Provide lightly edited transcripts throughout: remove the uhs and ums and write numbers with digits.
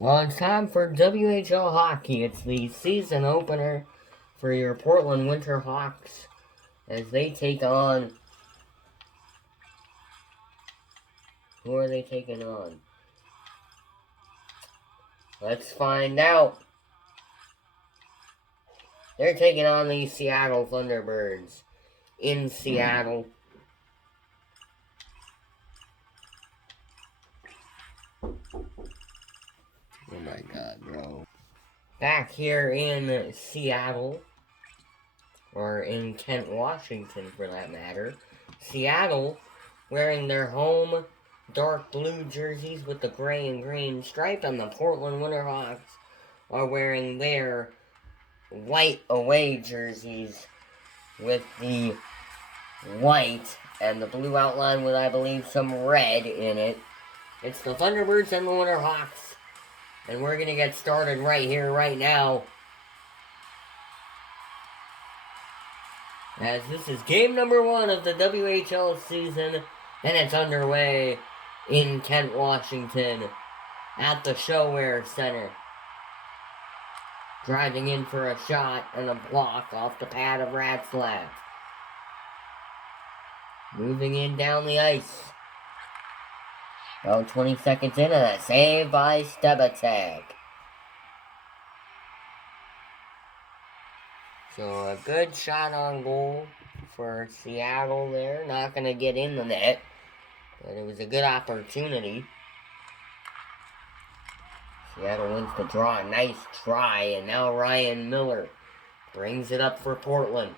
Well, it's time for WHL hockey. It's the season opener for your Portland Winterhawks as they take on. Who are they taking on? Let's find out. They're taking on the Seattle Thunderbirds in Seattle. Oh my god, bro. Back here in Seattle, or in Kent, Washington for that matter, Seattle wearing their home dark blue jerseys with the gray and green stripe, and the Portland Winterhawks are wearing their white away jerseys with the white and the blue outline with, I believe, some red in it. It's the Thunderbirds and the Winterhawks, and we're going to get started right here, right now. As this is game number 1 of the WHL season, and it's underway in Kent, Washington, at the ShoWare Center. Driving in for a shot and a block off the pad of Ratzlaff. Moving in down the ice. About 20 seconds in, and a save by Stebatek. So a good shot on goal for Seattle there. Not going to get in the net, but it was a good opportunity. Seattle wins the draw. Nice try, and now Ryan Miller brings it up for Portland.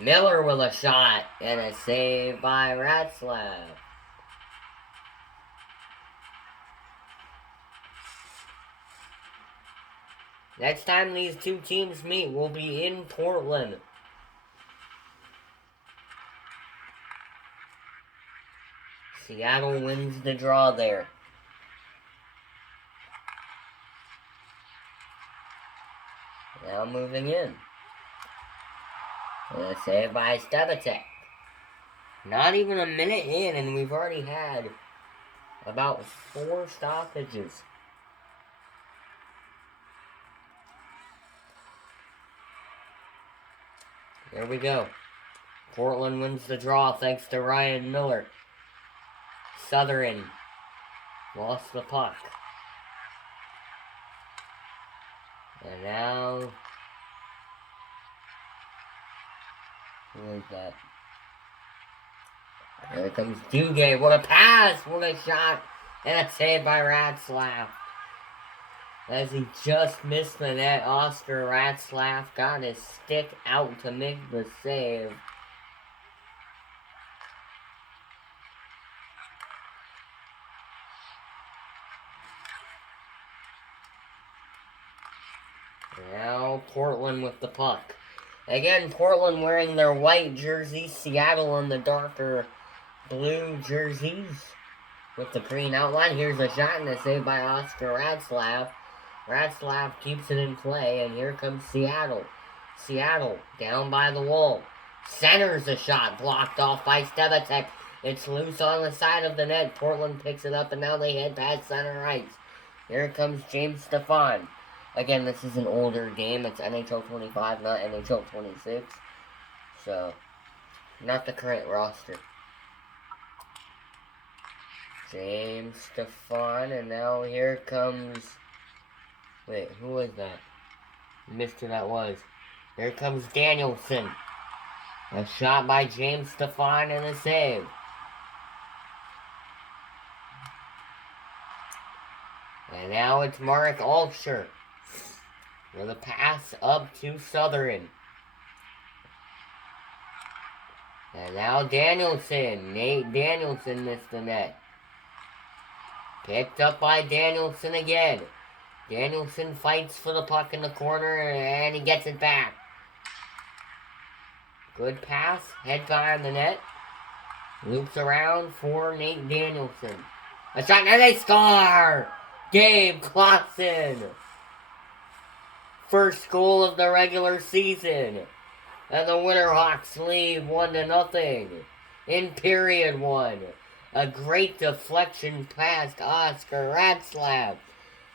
Miller with a shot, and a save by Ratzlaff. Next time these two teams meet will be in Portland. Seattle wins the draw there. Now moving in. And a save by Stebatek. Not even a minute in, and we've already had about 4 stoppages. There we go. Portland wins the draw thanks to Ryan Miller. Southern lost the puck. And now, who is that? There comes Duguay. What a pass! What a shot! And a save by Ratzlaff. As he just missed the net, Oscar Ratzlaff got his stick out to make the save. Now Portland with the puck. Again, Portland wearing their white jerseys. Seattle in the darker blue jerseys with the green outline. Here's a shot and a save by Oscar Ratzlaff. Ratzlaff keeps it in play, and here comes Seattle. Seattle down by the wall. Centers a shot, blocked off by Stebatek. It's loose on the side of the net. Portland picks it up, and now they head past center ice. Here comes James Stefan. Again, this is an older game. It's NHL 25, not NHL 26. So, not the current roster. James Stefan, and now here comes... Wait, who was that? Missed who that was. Here comes Danielson. A shot by James Stefan and a save. And now it's Marek Altscher with a pass up to Southern. And now Danielson. Nate Danielson missed the net. Picked up by Danielson again. Danielson fights for the puck in the corner, and he gets it back. Good pass, head behind the net. Loops around for Nate Danielson. A shot, and they score! Gabe Clausen. First goal of the regular season. And the Winterhawks lead 1-0 in period 1. A great deflection past Oscar Ratzlaff.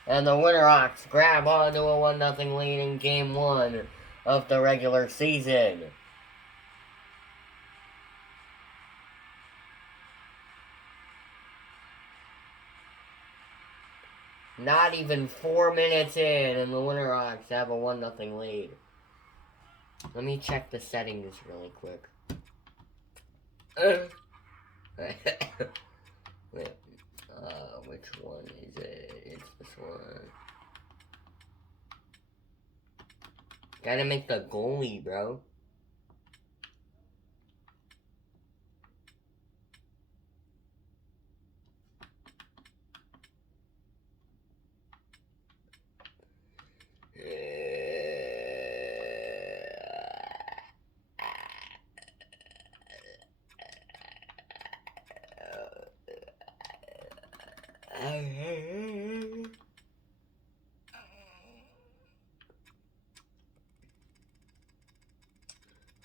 And the Winterhawks grab onto a 1-0 lead in Game 1 of the regular season. Not even 4 minutes in, and the Winterhawks have a 1-0 lead. Let me check the settings really quick. Wait, which one is it? It's this one. Gotta make the goalie, bro.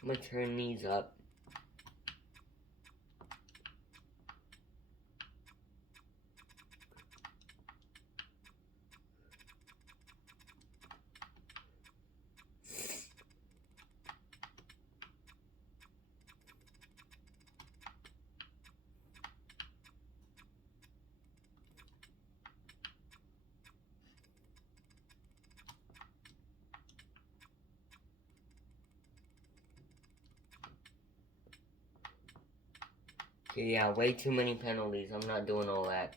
I'm gonna turn these up. Okay, yeah, way too many penalties. I'm not doing all that.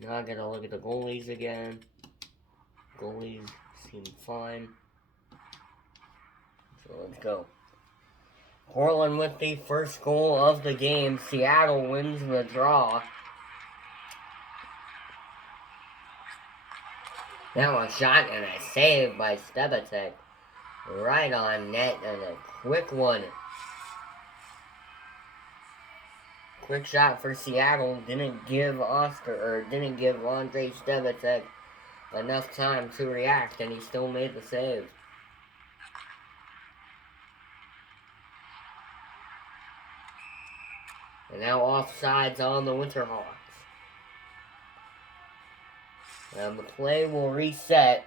Now I gotta look at the goalies again. Goalies seem fine. So let's go. Portland with the first goal of the game. Seattle wins the draw. Now a shot and a save by Stebatek. Right on net and a quick one. Quick shot for Seattle. Didn't give Andre Stebatek enough time to react, and he still made the save. And now offsides on the Winterhawks. And the play will reset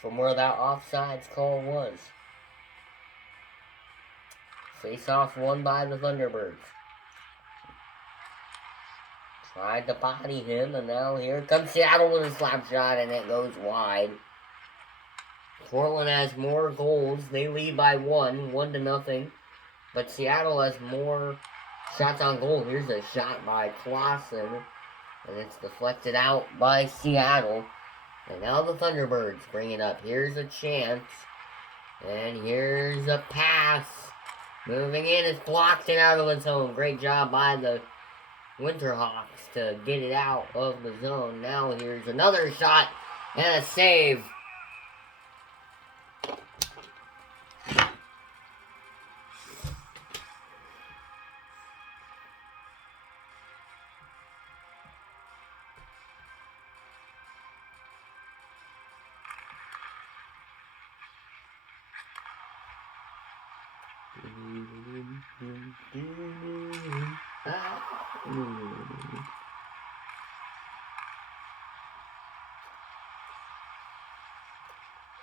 from where that offsides call was. Face off won by the Thunderbirds. Tried to body him, and now here comes Seattle with a slap shot, and it goes wide. Portland has more goals. They lead by 1-0. But Seattle has more shots on goal. Here's a shot by Clausen, and it's deflected out by Seattle. And now the Thunderbirds bring it up. Here's a chance, and here's a pass. Moving in, it's blocked and out of the zone. Great job by the Winterhawks to get it out of the zone. Now here's another shot and a save.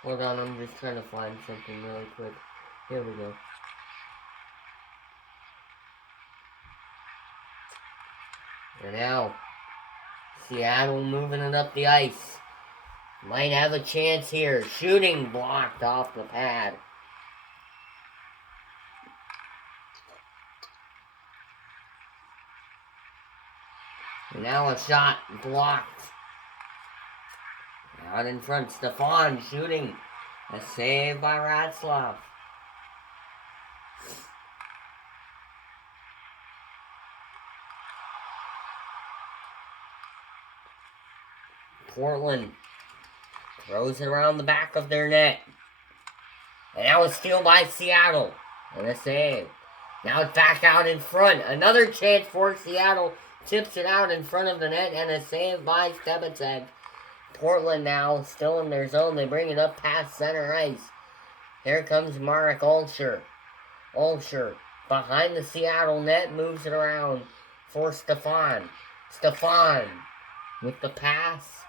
Hold on, I'm just trying to find something really quick. Here we go. And now, Seattle moving it up the ice. Might have a chance here. Shooting blocked off the pad. And now a shot blocked. Out in front, Stefan shooting. A save by Ratzlaff. Portland throws it around the back of their net. And now a steal by Seattle. And a save. Now it's back out in front. Another chance for Seattle. Tips it out in front of the net. And a save by Stebatek. Portland now still in their zone. They bring it up past center ice. Here comes Marek Olsher. Olsher behind the Seattle net. Moves it around for Stefan. Stefan with the pass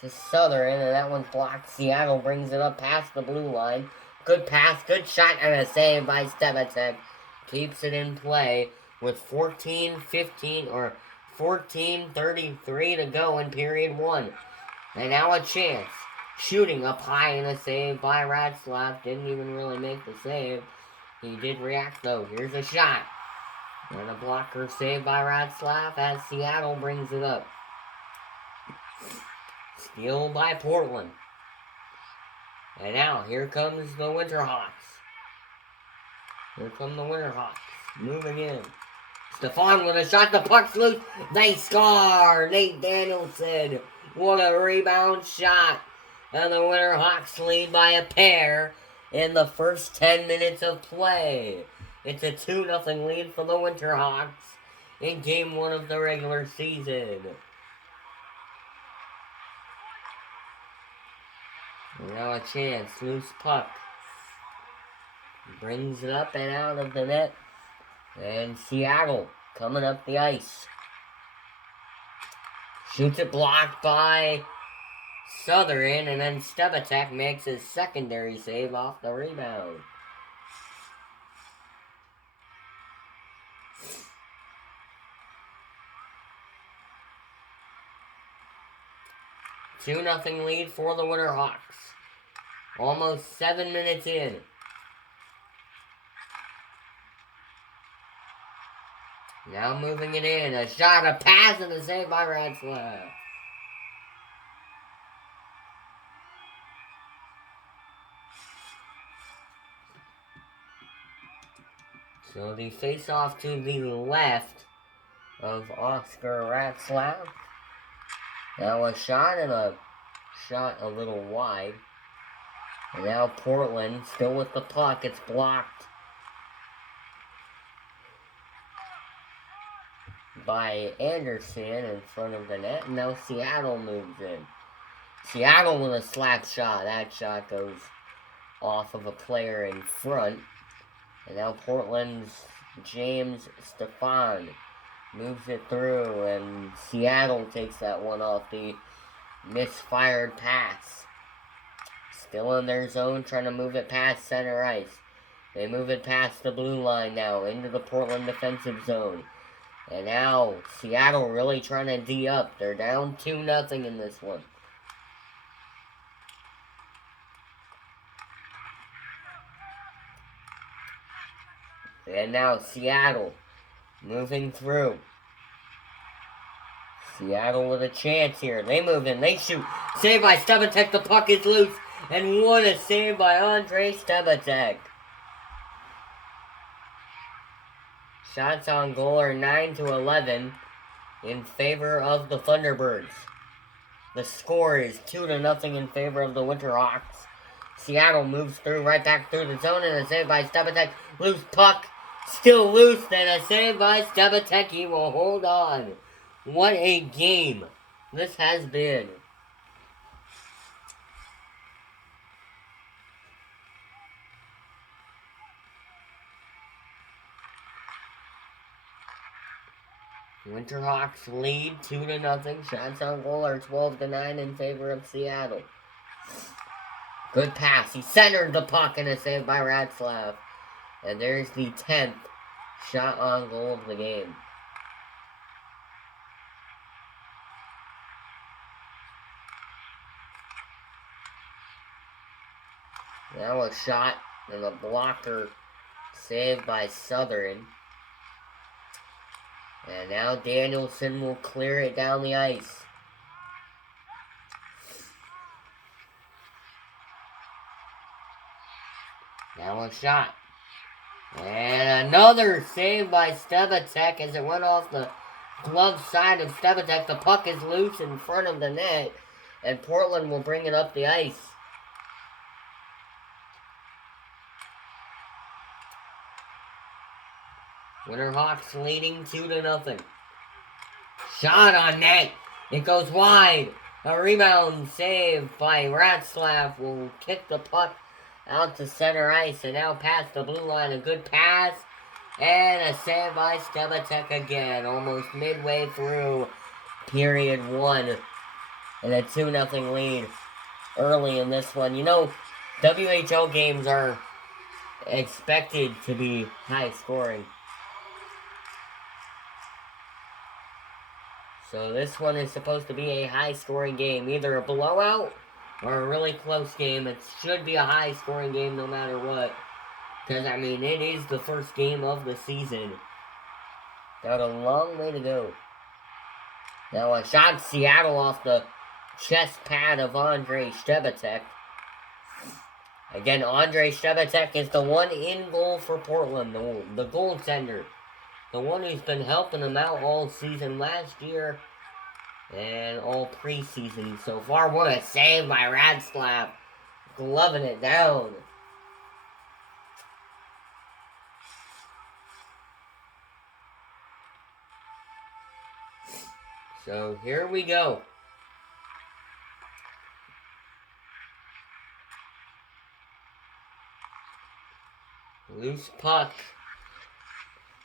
to Southern, and that one's blocked. Seattle brings it up past the blue line. Good pass, good shot, and a save by Stebatek. Keeps it in play with 14:33 to go in period one. And now a chance. Shooting up high and a save by Ratzlaff. Didn't even really make the save. He did react though. Here's a shot. And a blocker save by Ratzlaff as Seattle brings it up. Steal by Portland. And now here comes the Winterhawks. Here come the Winterhawks. Moving in. Stefan with a shot. The puck's loose. They score. Nate Danielson. What a rebound shot. And the Winterhawks lead by a pair in the first 10 minutes of play. It's a 2-0 lead for the Winterhawks in game one of the regular season. And now a chance. Loose puck. Brings it up and out of the net. And Seattle coming up the ice. Shoots it blocked by Southern, and then Stebatek makes his secondary save off the rebound. Two 2-0 lead for the Winterhawks. Almost 7 minutes in. Now moving it in. A shot, a pass, and a save by Ratzlaff. So the face-off to the left of Oscar Ratzlaff. Now a shot and a shot a little wide. And now Portland still with the puck. It's blocked by Anderson in front of the net. And now Seattle moves in. Seattle with a slap shot. That shot goes off of a player in front. And now Portland's James Stefan moves it through, and Seattle takes that one off the misfired pass. Still in their zone, trying to move it past center ice. They move it past the blue line now, into the Portland defensive zone. And now Seattle really trying to D up. They're down 2-0 in this one. And now Seattle moving through. Seattle with a chance here. They move in. They shoot. Save by Stebatek. The puck is loose. And what a save by Andre Stebatek. Shots on goal are 9-11 in favor of the Thunderbirds. The score is 2-0 in favor of the Winterhawks. Seattle moves through, right back through the zone, and a save by Stebatek. Loose puck. Still loose, and a save by Stebatek. He will hold on. What a game this has been. Winterhawks lead 2-0. Shots on goal are 12-9 in favor of Seattle. Good pass. He centered the puck, and a save by Ratzlaff. And there's the 10th shot on goal of the game. Now a shot and a blocker saved by Southern. And now Danielson will clear it down the ice. Now a shot. And another save by Stebatek as it went off the glove side of Stebatek. The puck is loose in front of the net, and Portland will bring it up the ice. Winterhawks leading 2-0. Shot on net. It goes wide. A rebound save by Ratzlaff will kick the puck out to center ice, and now past the blue line. A good pass And a save by Stebatek again, almost midway through period 1. And a 2-0 lead early in this one. You know, WHL games are expected to be high scoring. So this one is supposed to be a high scoring game, either a blowout or a really close game. It should be a high scoring game no matter what. Because, I mean, it is the first game of the season. Got a long way to go. Now a shot Seattle off the chest pad of Andrei Stebatek. Again, Andrei Stebatek is the one in goal for Portland, the goaltender. The one who's been helping them out all season last year and all preseason so far. What a save by Radslap. Gloving it down. So here we go. Loose puck.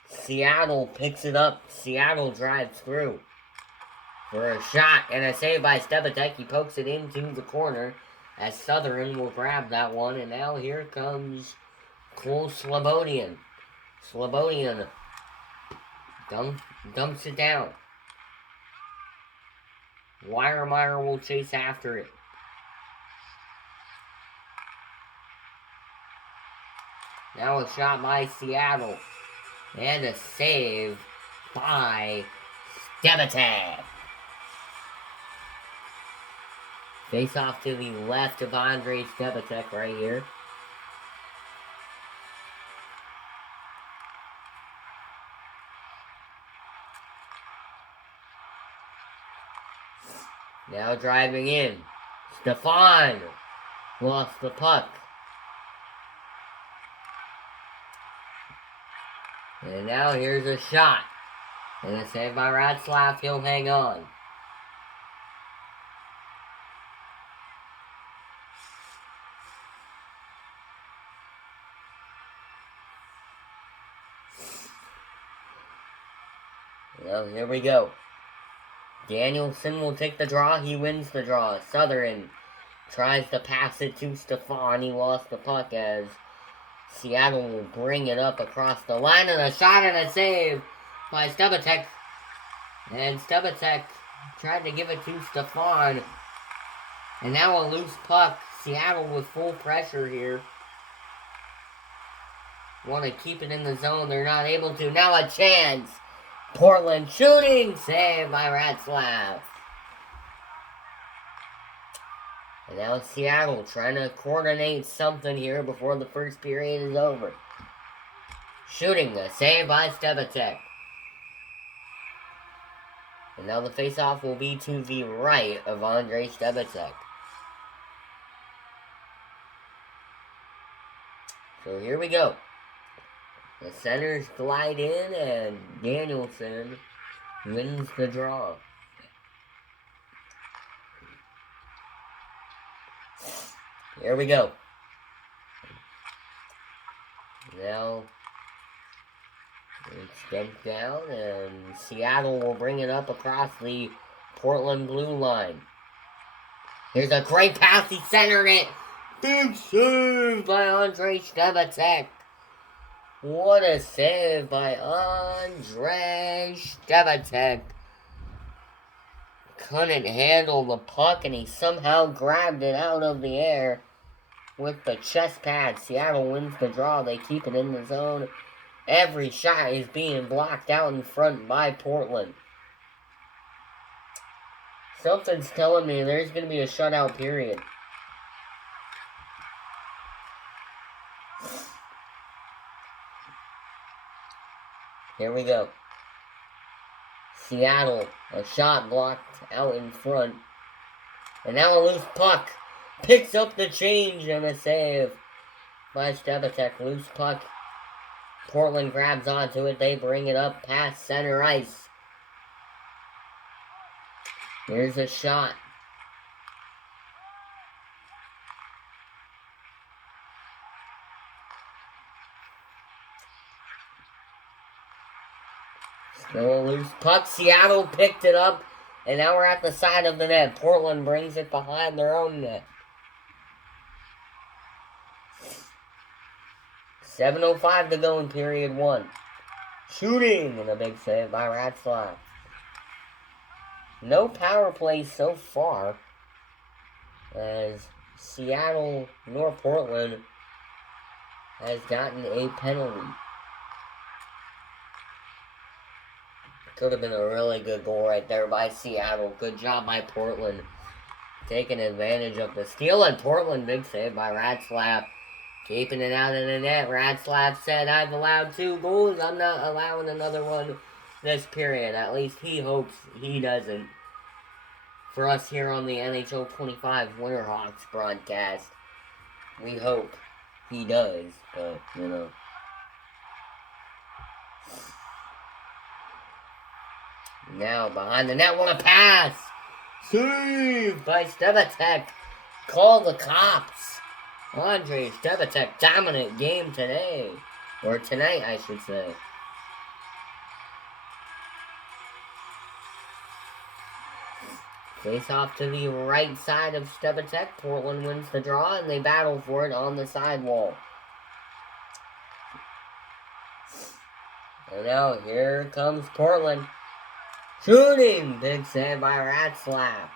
Seattle picks it up. Seattle drives through for a shot and a save by Stebatek. He pokes it into the corner as Southern will grab that one. And now here comes Cole Slobodian. Slobodian dumps it down. Weiermeyer will chase after it. Now a shot by Seattle. And a save by Stebatek. Face off to the left of Andrei Stebatek right here. Now driving in. Stefan lost the puck. And now here's a shot. And a save by Radslap. He'll hang on. Well, here we go. Danielson will take the draw. He wins the draw. Southern tries to pass it to Stefan. He lost the puck as Seattle will bring it up across the line. And a shot and a save by Stebatek. And Stebatek tried to give it to Stefan. And now a loose puck. Seattle with full pressure here. Want to keep it in the zone. They're not able to. Now a chance. Portland shooting. Save by Radslap. And now Seattle trying to coordinate something here before the first period is over. Shooting. A save by Stebatek. And now the faceoff will be to the right of Andrei Stebatek. So here we go. The centers glide in and Danielson wins the draw. Here we go. Now it's dumped down and Seattle will bring it up across the Portland blue line. Here's a great pass. He centered it. Big save by Andrei Stebatek. What a save by Andrei Stebatek. Couldn't handle the puck and he somehow grabbed it out of the air with the chest pad. Seattle wins the draw. They keep it in the zone. Every shot is being blocked out in front by Portland. Something's telling me there's going to be a shutout period. Here we go. Seattle, a shot blocked out in front. And now a loose puck. Picks up the change and a save by Stebatek. Loose puck. Portland grabs onto it. They bring it up past center ice. Here's a shot. Still a loose puck. Seattle picked it up. And now we're at the side of the net. Portland brings it behind their own net. 7:05 to go in period 1. Shooting! And a big save by Ratzlaff. No power play so far, as Seattle nor Portland has gotten a penalty. Could have been a really good goal right there by Seattle. Good job by Portland, taking advantage of the steal. And Portland, big save by Ratzlaff, keeping it out of the net. Ratzlaff said, "I've allowed 2 goals. I'm not allowing another one this period." At least he hopes he doesn't. For us here on the NHL 25 Winterhawks broadcast, we hope he does, but, you know. Now behind the net, what a pass! Save by Stevatek. Call the cops. Andrei Stevatek, dominant game today. Or tonight, I should say. Face off to the right side of Stevatek. Portland wins the draw, and they battle for it on the sidewall. And now here comes Portland. Shooting! Big save by Ratzlaff.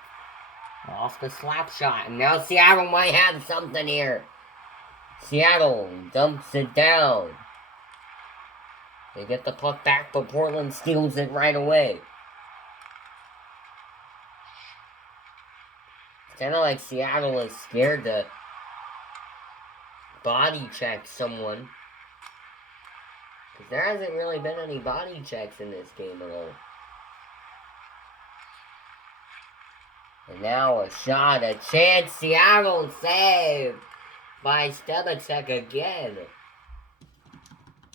Off the slap shot. And now Seattle might have something here. Seattle dumps it down. They get the puck back, but Portland steals it right away. It's kind of like Seattle is scared to body check someone. Because there hasn't really been any body checks in this game at all. And now a shot, a chance. Seattle saved by Stevatek again.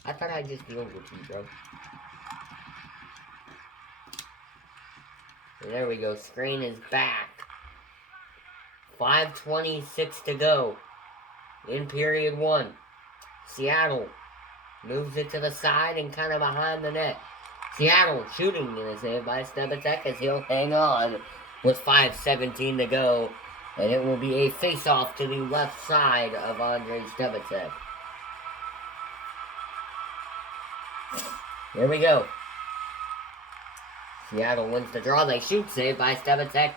I thought I just dealt with you, bro. And there we go. Screen is back. 5:26 to go in period 1. Seattle moves it to the side and kind of behind the net. Seattle shooting in a save by Stevatek as he'll hang on with 5:17 to go. And it will be a face-off to the left side of Andrei Stevatek. Here we go. Seattle wins the draw. They shoot save by Stevatek.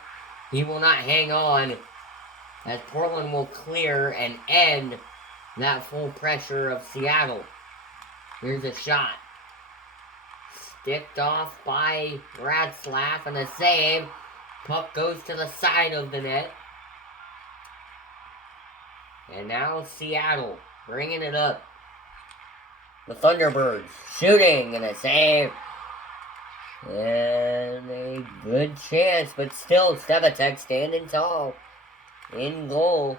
He will not hang on, as Portland will clear and end that full pressure of Seattle. Here's a shot. Sticked off by Ratzlaff, and a save. Puck goes to the side of the net. And now Seattle bringing it up. The Thunderbirds shooting and a save. And a good chance, but still Stevatek standing tall in goal.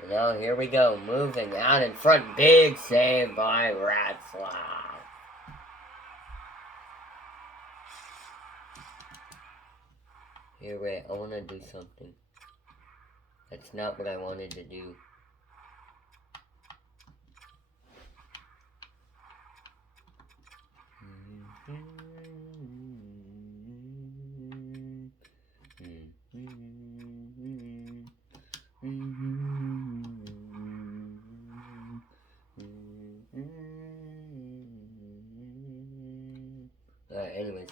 And now here we go, moving out in front. Big save by Ratzlaff. Here, wait, I want to do something. That's not what I wanted to do. Anyways.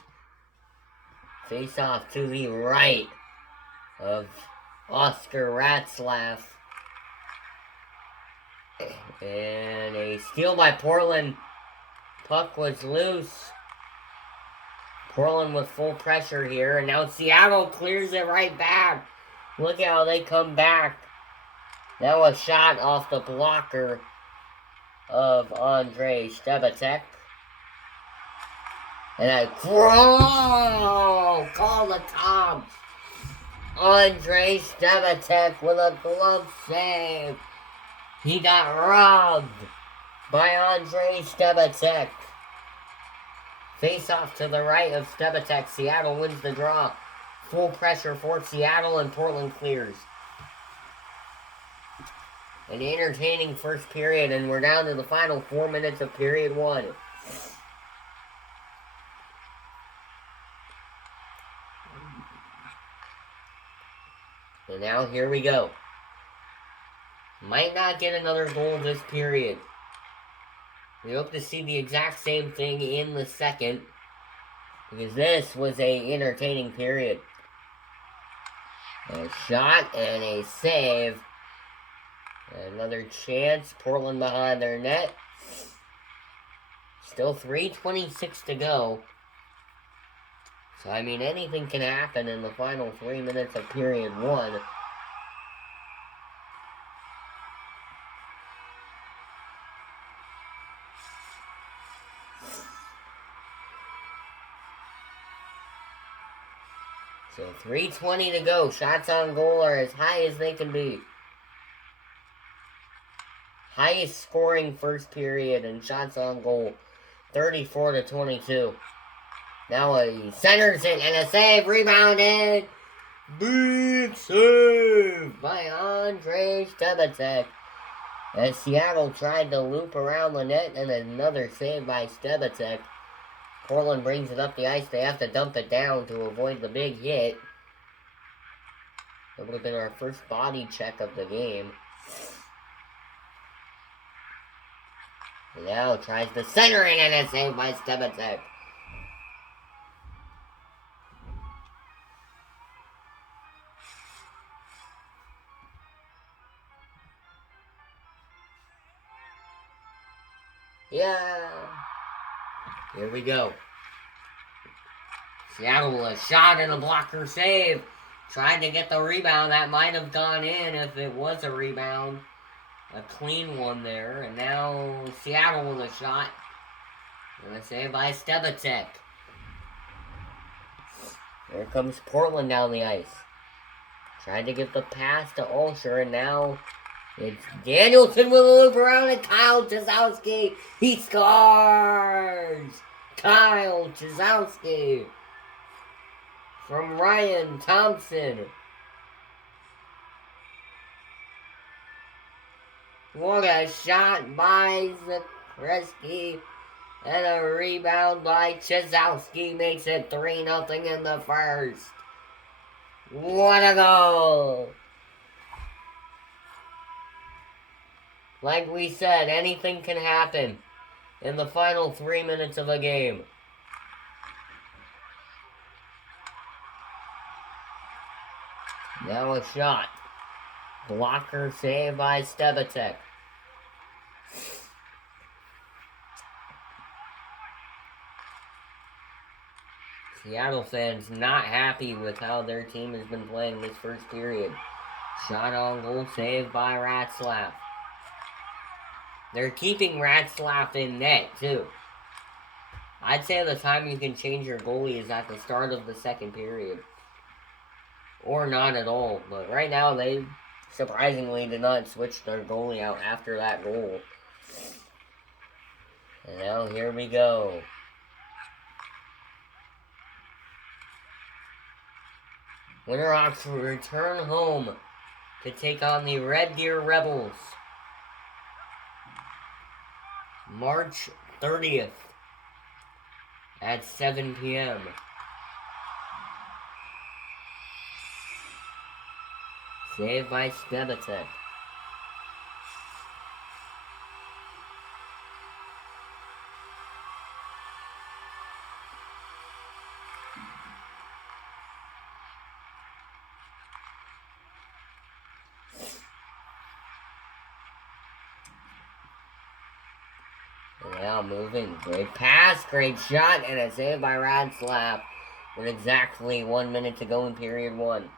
Face off to the right of Oscar Ratzlaff. And a steal by Portland. Puck was loose. Portland with full pressure here. And now Seattle clears it right back. Look at how they come back. That was shot off the blocker of Andrei Stevatek. And a crawl! Call the cops! Andrei Stevatek with a glove save. He got robbed by Andrei Stevatek. Face off to the right of Stevatek. Seattle wins the draw. Full pressure for Seattle, and Portland clears. An entertaining first period, and we're down to the final 4 minutes of period 1. And now here we go. Might not get another goal this period. We hope to see the exact same thing in the second, because this was a entertaining period. A shot and a save. Another chance. Portland behind their net. Still 3:26 to go. So, I mean, anything can happen in the final 3 minutes of period one. So 3:20 to go. Shots on goal are as high as they can be. Highest scoring first period and shots on goal. 34-22. Now he centers it and a save. Rebounded. Big save by Andrei Stebacek. As Seattle tried to loop around the net, and another save by Stebacek. Portland brings it up the ice. They have to dump it down to avoid the big hit. That would have been our first body check of the game. Now tries to center it, and a save by Stebacek. Yeah. Here we go. Seattle, a shot and a blocker save. Tried to get the rebound. That might have gone in if it was a rebound. A clean one there. And now Seattle with a shot. And a save by Stebacek. Here comes Portland down the ice. Tried to get the pass to Ulsher, and now it's Danielson with a loop around it. Kyle Chizowski. He scores! Kyle Chizowski from Ryan Thompson. What a shot by Zakreski. And a rebound by Chizowski makes it 3-0 in the first. What a goal! Like we said, anything can happen in the final 3 minutes of a game. Now a shot. Blocker save by Stebacek. Seattle fans not happy with how their team has been playing this first period. Shot on goal saved by Ratzlaff. They're keeping Ratzlaff in net, too. I'd say the time you can change your goalie is at the start of the second period. Or not at all. But right now, they surprisingly did not switch their goalie out after that goal. And now, here we go. Winterhawks return home to take on the Red Deer Rebels. March 30th at 7 p.m. Saved by Stebacek. Now moving. Great pass, great shot, and a save by Ratzlaff with exactly 1 minute to go in period one.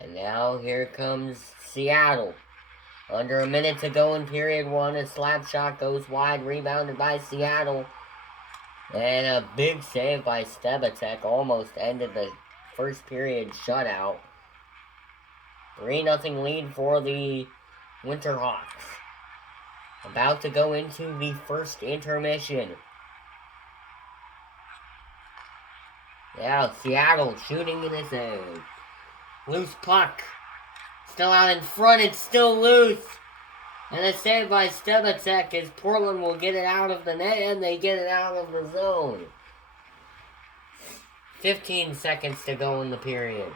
And now here comes Seattle. Under a minute to go in period one, a slap shot goes wide, rebounded by Seattle. And a big save by Stebacek almost ended the first period shutout. 3-0 lead for the Winterhawks. About to go into the first intermission. Now Seattle shooting in a save. Loose puck. Still out in front, it's still loose. And a save by Stebacek as Portland will get it out of the net and they get it out of the zone. 15 seconds to go in the period.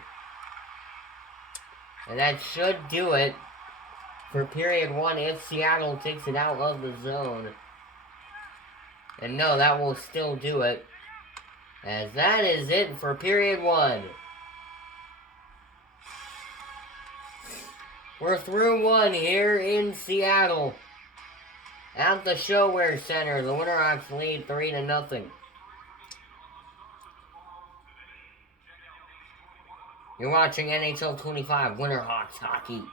And that should do it for period 1 if Seattle takes it out of the zone. And no, that will still do it. As that is it for period 1. We're through 1 here in Seattle. At the ShoWare Center, the Winterhawks lead 3-0. You're watching NHL 25 Winterhawks hockey.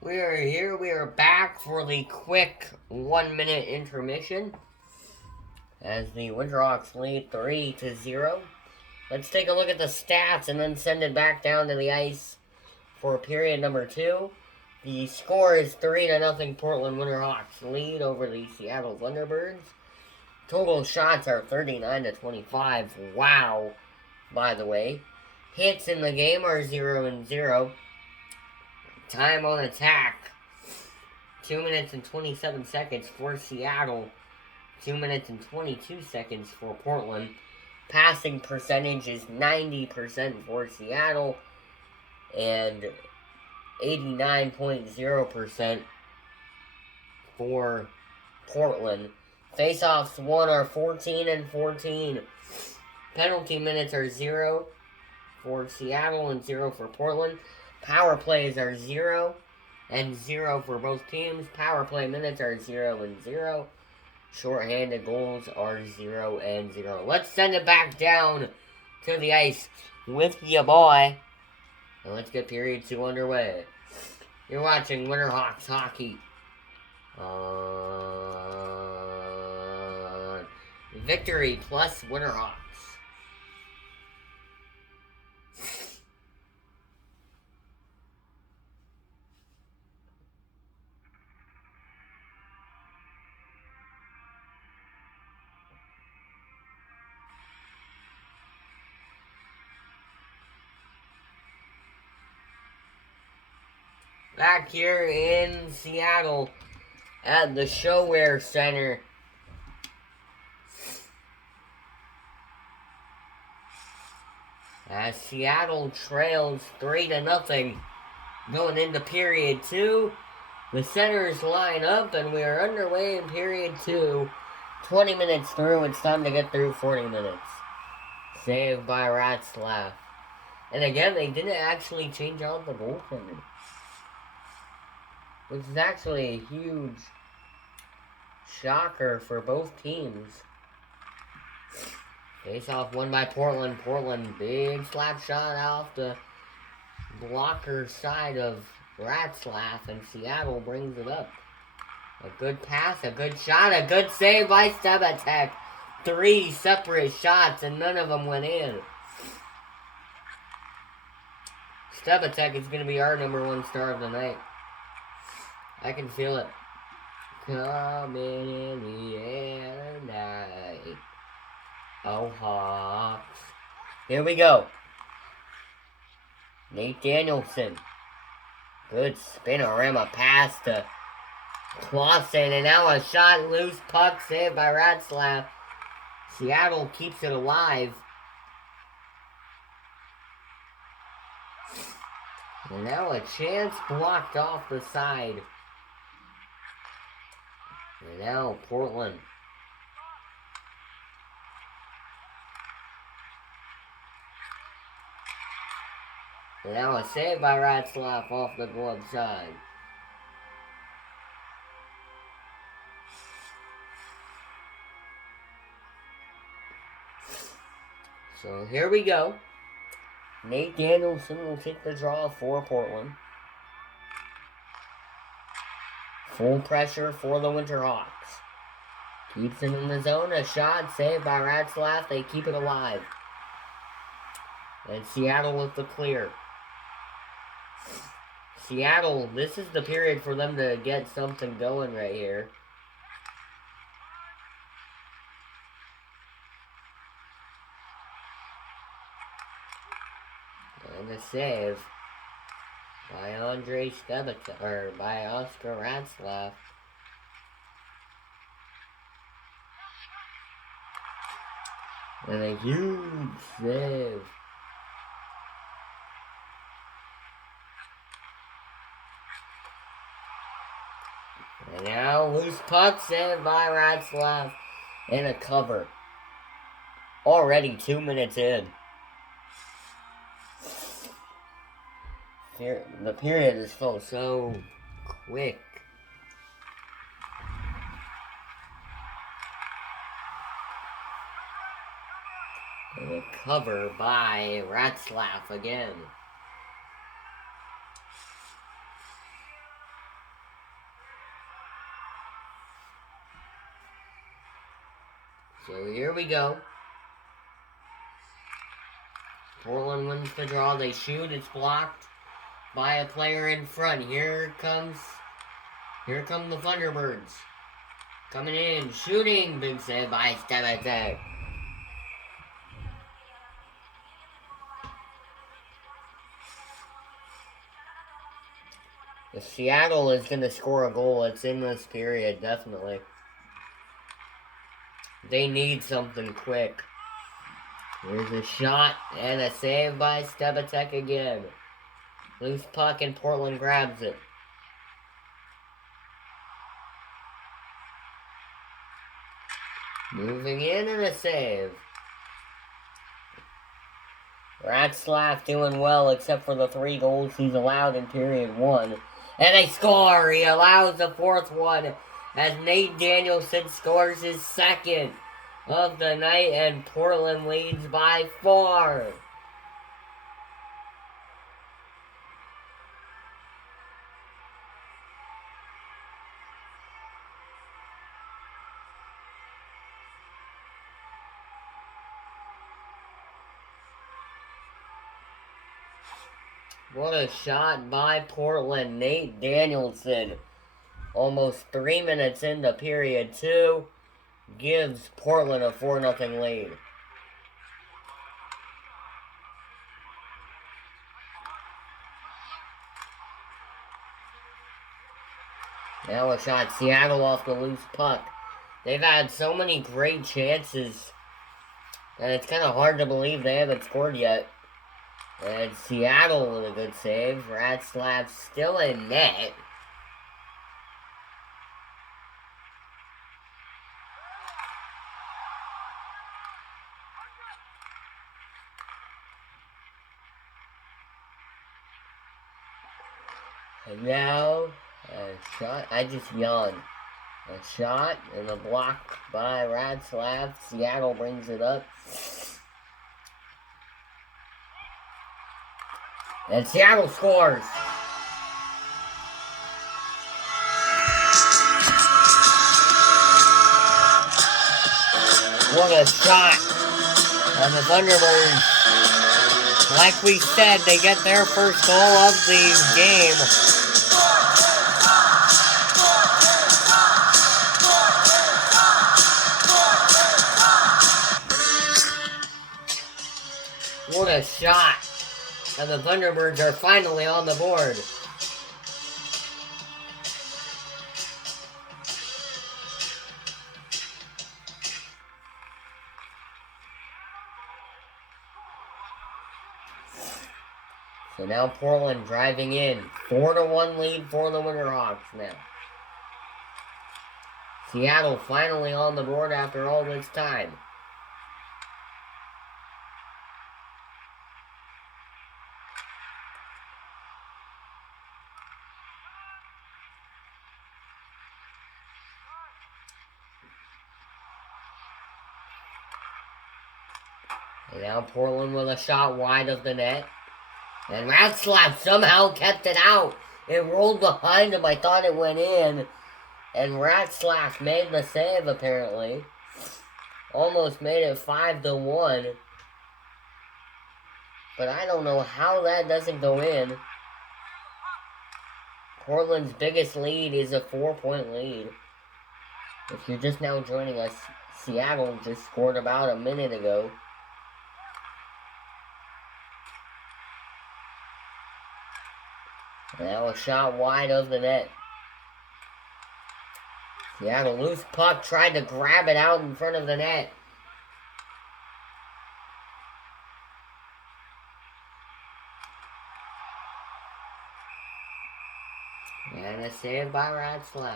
We are here, we are back for the quick 1-minute intermission as the Winterhawks lead 3-0. Let's take a look at the stats and then send it back down to the ice for period number 2. The score is 3-0 Portland Winterhawks lead over the Seattle Thunderbirds. Total shots are 39-25. Wow, by the way. Hits in the game are 0-0. Time on attack, 2 minutes and 27 seconds for Seattle, 2 minutes and 22 seconds for Portland. Passing percentage is 90% for Seattle and 89.0% for Portland. Face-offs won are 14-14. Penalty minutes are 0 for Seattle and 0 for Portland. Power plays are 0 and 0 for both teams. Power play minutes are 0 and 0. Shorthanded goals are 0 and 0. Let's send it back down to the ice with ya boy. And let's get period 2 underway. You're watching Winterhawks hockey. Victory plus Winterhawks. Back here in Seattle at the ShoWare Center. As Seattle trails 3-0 going into period 2. The centers line up and we are underway in period 2. 20 minutes through, it's time to get through 40 minutes. Saved by Ratzlaff. And again, they didn't actually change out the goaltender, which is actually a huge shocker for both teams. Face-off won by Portland. Portland, big slap shot off the blocker side of Ratzlaff, and Seattle brings it up. A good pass, a good shot, a good save by Stebacek. 3 separate shots, and none of them went in. Stebacek is going to be our #1 star of the night. I can feel it. Coming in the air tonight. Oh, Hawks. Here we go. Nate Danielson. Good spinorama pass to Clausen. And now a shot, loose puck saved by Ratzlaff. Seattle keeps it alive. And now a chance blocked off the side. And now Portland. And now a save by Ratzlaff off the glove side. So here we go. Nate Danielson will take the draw for Portland. Full pressure for the Winterhawks. Keeps him in the zone. A shot saved by Ratzlaff. They keep it alive. And Seattle with the clear. Seattle, this is the period for them to get something going right here. And a save by Andre Stebik, or by Oscar Ratzlaff. And a huge save. And now loose puck saved by Ratzlaff. And a cover. Already 2 minutes in. The period is felt so quick. And a cover by Ratzlaff again. So here we go. Portland wins the draw. They shoot. It's blocked by a player in front. Here come the Thunderbirds. Coming in. Shooting. Big save by Stebik. If Seattle is going to score a goal, it's in this period, definitely. They need something quick. There's a shot and a save by Stebik again. Loose puck and Portland grabs it. Moving in and a save. Ratzlaff doing well except for the 3 goals he's allowed in period 1. And they score! He allows the 4th one as Nate Danielson scores his 2nd of the night and Portland leads by 4. What a shot by Portland. Nate Danielson, almost 3 minutes into period 2, gives Portland a 4-0 lead. Now a shot. Seattle off the loose puck. They've had so many great chances, and it's kind of hard to believe they haven't scored yet. And Seattle with a good save. Ratzlaff still in net. And now, a shot. I just yawned. A shot and a block by Ratzlaff. Seattle brings it up. And Seattle scores. What a shot. And the Thunderbirds, like we said, they get their first goal of the game. What a shot. And the Thunderbirds are finally on the board. So now Portland driving in. 4-1 lead for the Winterhawks now. Seattle finally on the board after all this time. And now Portland with a shot wide of the net. And Ratslap somehow kept it out. It rolled behind him. I thought it went in. And Ratslap made the save, apparently. Almost made it 5-1. But I don't know how that doesn't go in. Portland's biggest lead is a 4-point lead. If you're just now joining us, Seattle just scored about a minute ago. Now a shot wide of the net. Seattle loose puck, tried to grab it out in front of the net. And a save by Ratslap.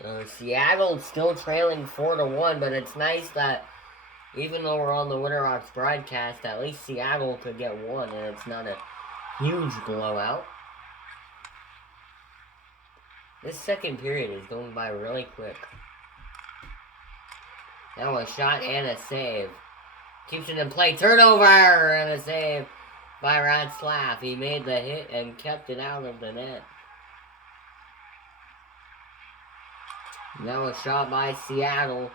So Seattle's still trailing 4-1, but it's nice that even though we're on the Winterhawks broadcast, at least Seattle could get one, and it's not a huge blowout. This second period is going by really quick. Now a shot and a save. Keeps it in play. Turnover and a save by Ratslap. He made the hit and kept it out of the net. Now a shot by Seattle.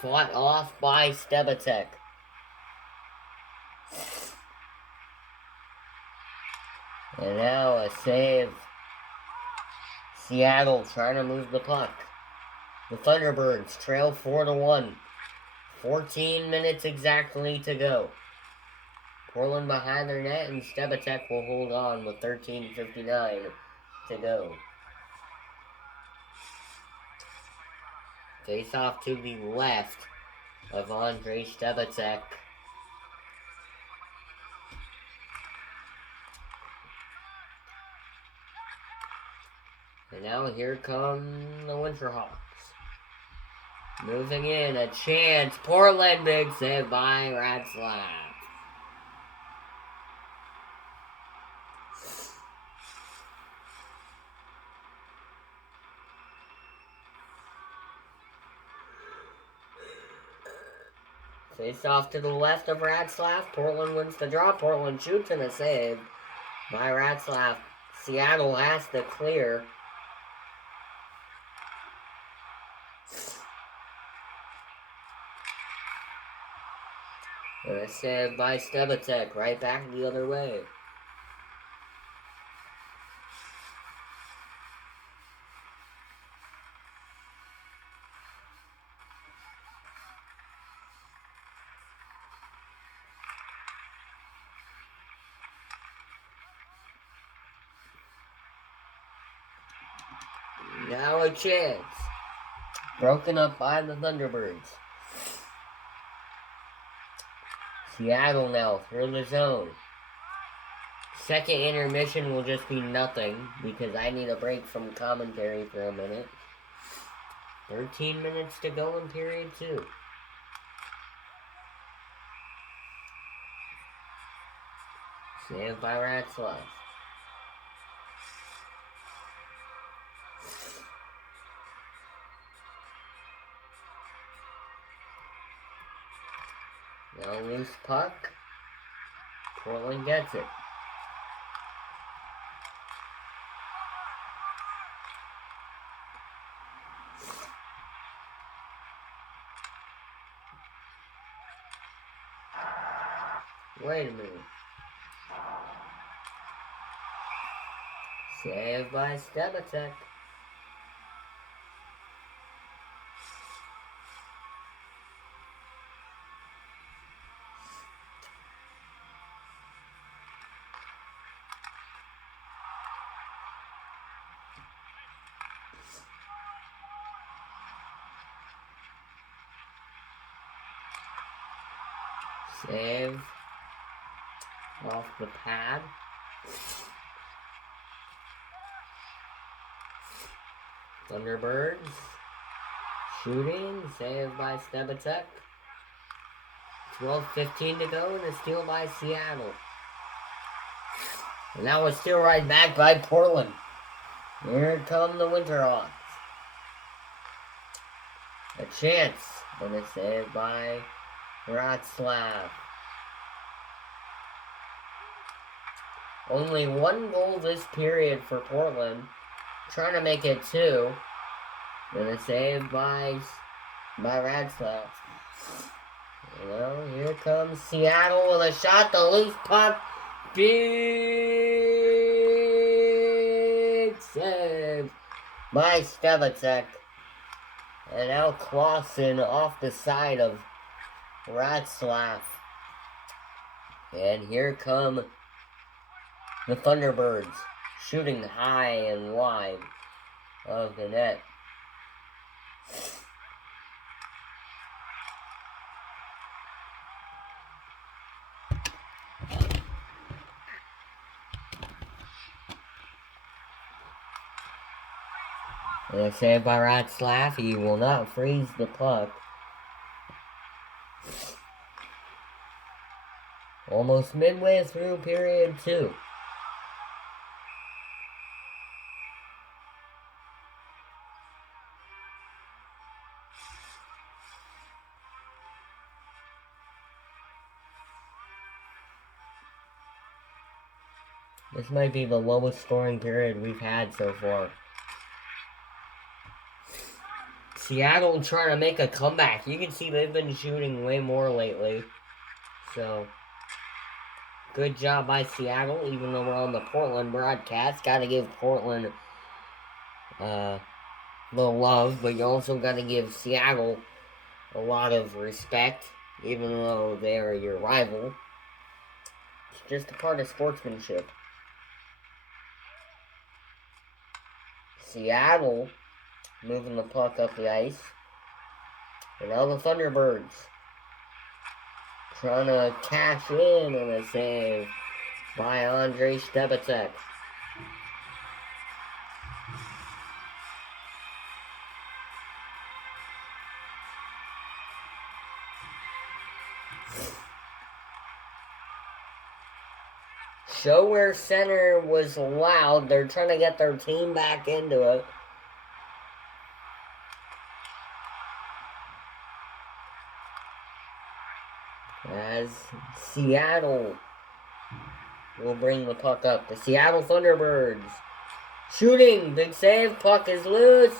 Fought off by Stebatek. And now a save. Seattle trying to move the puck. The Thunderbirds trail 4-1. 14 minutes exactly to go. Portland behind their net, and Stebatek will hold on with 13:59 to go. Face off to the left of Andre Stebatek. And now here come the Winterhawks. Moving in, a chance. Portland, big save by Ratslap. Face off to the left of Ratslap. Portland wins the draw. Portland shoots and a save by Ratslap. Seattle has to clear. And a save by Stebatek, right back the other way. Now a chance. Broken up by the Thunderbirds. Seattle now through the zone. Second intermission will just be nothing because I need a break from commentary for a minute. 13 minutes to go in period 2. Saved by Ratslap. Now loose puck. Portland gets it. Wait a minute. Saved by Stebatek. Save off the pad. Thunderbirds shooting, saved by Stebatek. 12:15 to go, and a steal by Seattle. And now a steal right back by Portland. Here come the Winterhawks. A chance, and it's saved by Wroclaw. Only one goal this period for Portland. Trying to make it 2. And it's saved by Wroclaw. Well, here comes Seattle with a shot, the loose puck. Big save by Stebacek. And now Clausen off the side of Wroclaw. And here come the Thunderbirds, shooting high and wide of the net. And a save by Wroclaw. He will not freeze the puck. Almost midway through period 2. This might be the lowest scoring period we've had so far. Seattle trying to make a comeback. You can see they've been shooting way more lately. So, good job by Seattle, even though we're on the Portland broadcast. Gotta give Portland a little love, but you also gotta give Seattle a lot of respect, even though they are your rival. It's just a part of sportsmanship. Seattle moving the puck up the ice. And now the Thunderbirds trying to cash in, and a save by Andrei Stebacek. Show where center was loud. They're trying to get their team back into it. As Seattle will bring the puck up. The Seattle Thunderbirds shooting. Big save. Puck is loose.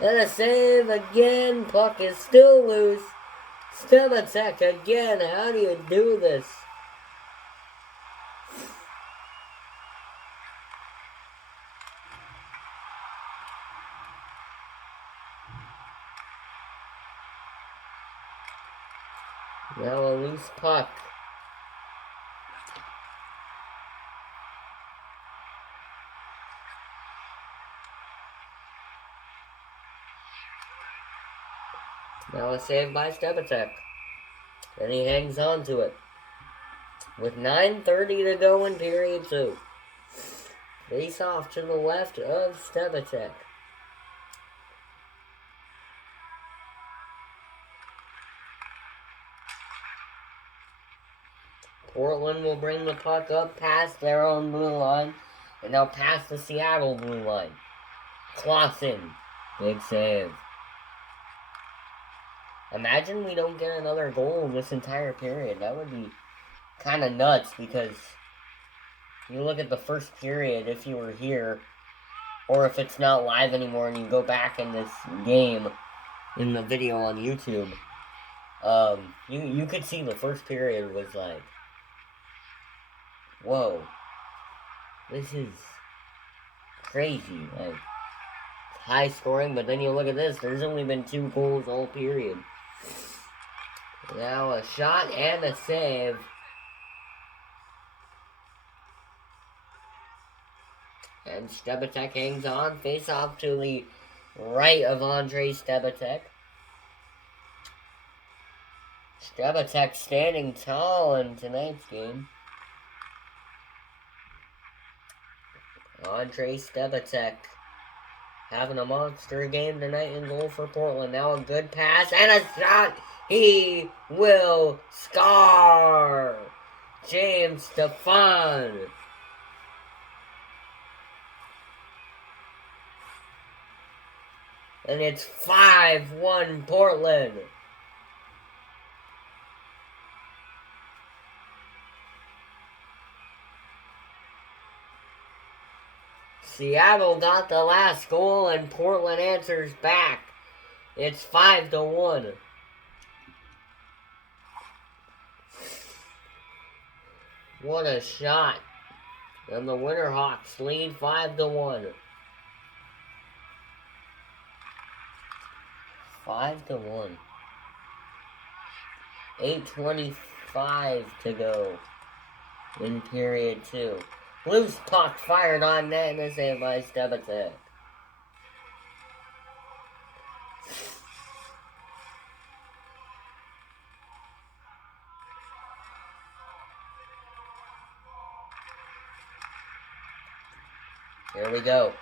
And a save again. Puck is still loose. Stebacek again. How do you do this? Now a loose puck. Now a save by Stebacek. And he hangs on to it. With 9:30 to go in period 2. Face off to the left of Stebacek. Portland will bring the puck up past their own blue line. And now past the Seattle blue line. Clausen. Big save. Imagine we don't get another goal this entire period. That would be kind of nuts, because you look at the first period, if you were here, or if it's not live anymore and you go back in this game in the video on YouTube, you could see the first period was like, whoa, this is crazy. Like, high scoring, but then you look at this, there's only been 2 goals all period. Now a shot and a save. And Stebacek hangs on, face off to the right of Andrei Stebacek. Stebacek standing tall in tonight's game. Andrei Stebacek having a monster game tonight in goal for Portland. Now a good pass and a shot. He will score. James Stefan. And it's 5-1 Portland. Seattle got the last goal and Portland answers back. It's 5-1. What a shot. And the Winterhawks lead 5-1. 5-1. 8:25 to go in period 2. Loose puck fired on net and a save by Stebatek. Here we go.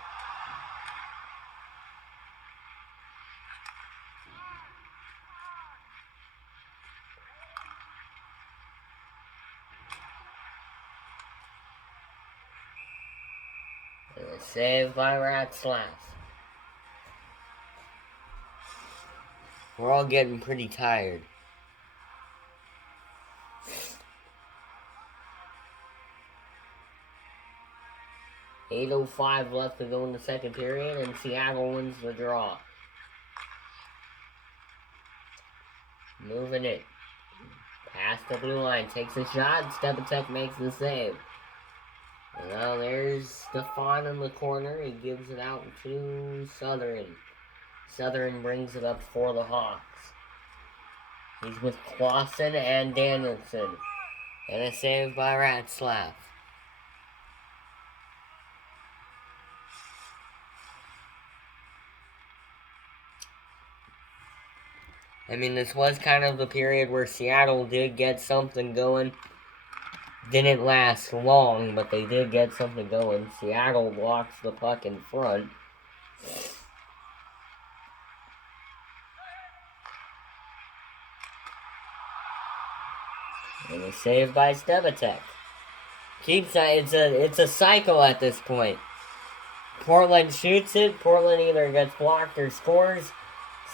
And a save by Ratzlaff. We're all getting pretty tired. .805 left to go in the second period, and Seattle wins the draw. Moving it. Past the blue line, takes a shot, Stepatek makes the save. And now there's Stefan in the corner, he gives it out to Southern. Southern brings it up for the Hawks. He's with Clausen and Danielson. And a save by Ratzlaff. I mean, this was kind of the period where Seattle did get something going. Didn't last long, but they did get something going. Seattle blocks the puck in front. And a save by Stebatek. It's a cycle at this point. Portland shoots it. Portland either gets blocked or scores.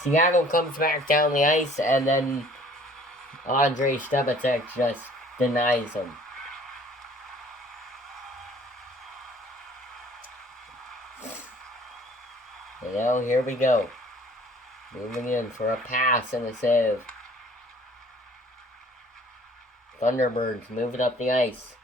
Seattle comes back down the ice, and then Andrei Stebatek just denies him. And now here we go. Moving in for a pass and a save. Thunderbirds moving up the ice.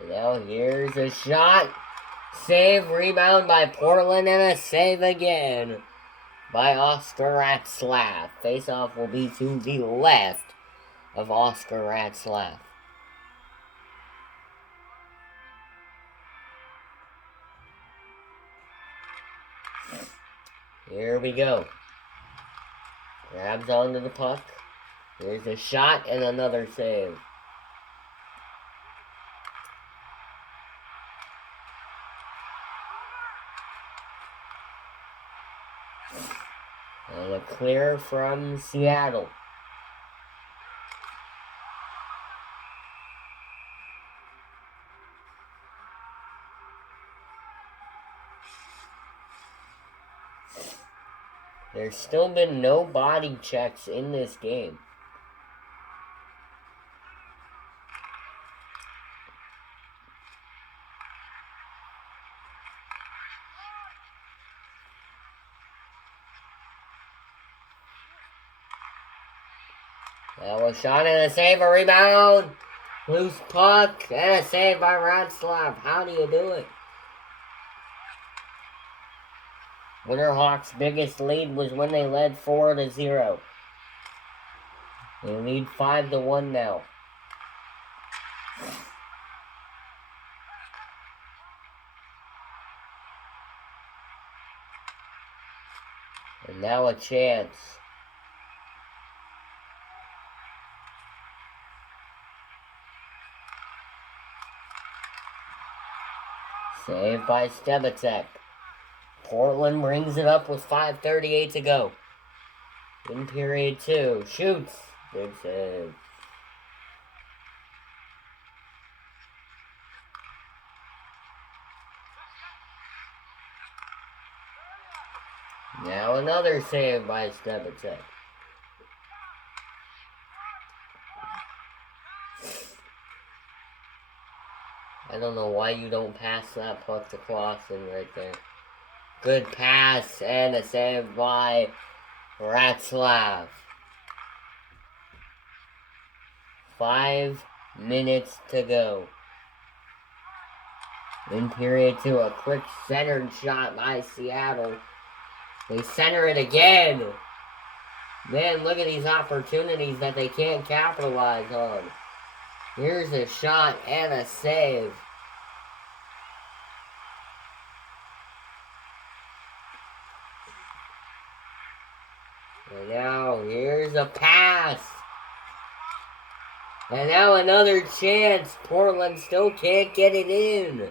And now here's a shot. Save, rebound by Portland, and a save again by Oscar Ratzlaff. Face-off will be to the left of Oscar Ratzlaff. Here we go. Grabs onto the puck. Here's a shot and another save. And a clear from Seattle. There's still been no body checks in this game. That was shot and a save, a rebound. Loose puck and a save by Ratzlaff. How do you do it? Winterhawks' biggest lead was when they led 4-0. They lead 5-1 now. And now a chance. Saved by Stebatek. Portland brings it up with 5:38 to go. In period 2. Shoots. Big save. Now another save by Stebatek. I don't know why you don't pass that puck to Clausen right there. Good pass and a save by Ratzlaff. 5 minutes to go. In period 2, a quick centered shot by Seattle. They center it again. Man, look at these opportunities that they can't capitalize on. Here's a shot and a save. And now here's a pass. And now another chance. Portland still can't get it in.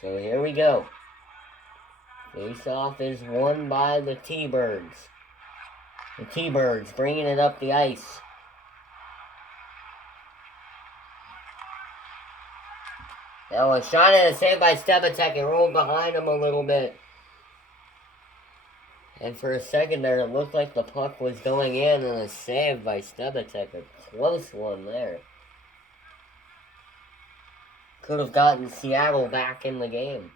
So here we go. Face-off is won by the T-Birds. The T-Birds bringing it up the ice. Now a shot and a save by Stebatek. It rolled behind him a little bit. And for a second there, it looked like the puck was going in, and a save by Stebatek. A close one there. Could have gotten Seattle back in the game.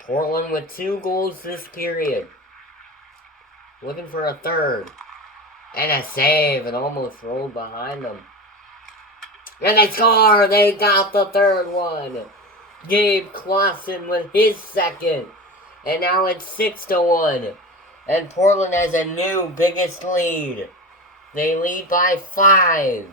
Portland with 2 goals this period. Looking for a third. And a save. It almost rolled behind them. And they score! They got the third one. Gabe Clausen with his second. And now it's 6-1. And Portland has a new biggest lead. They lead by 5.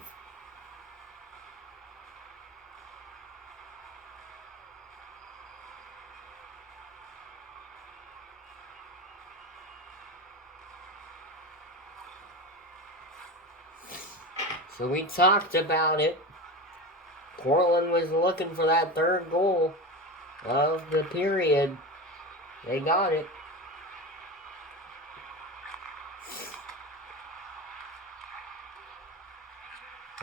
So we talked about it. Portland was looking for that third goal of the period. They got it.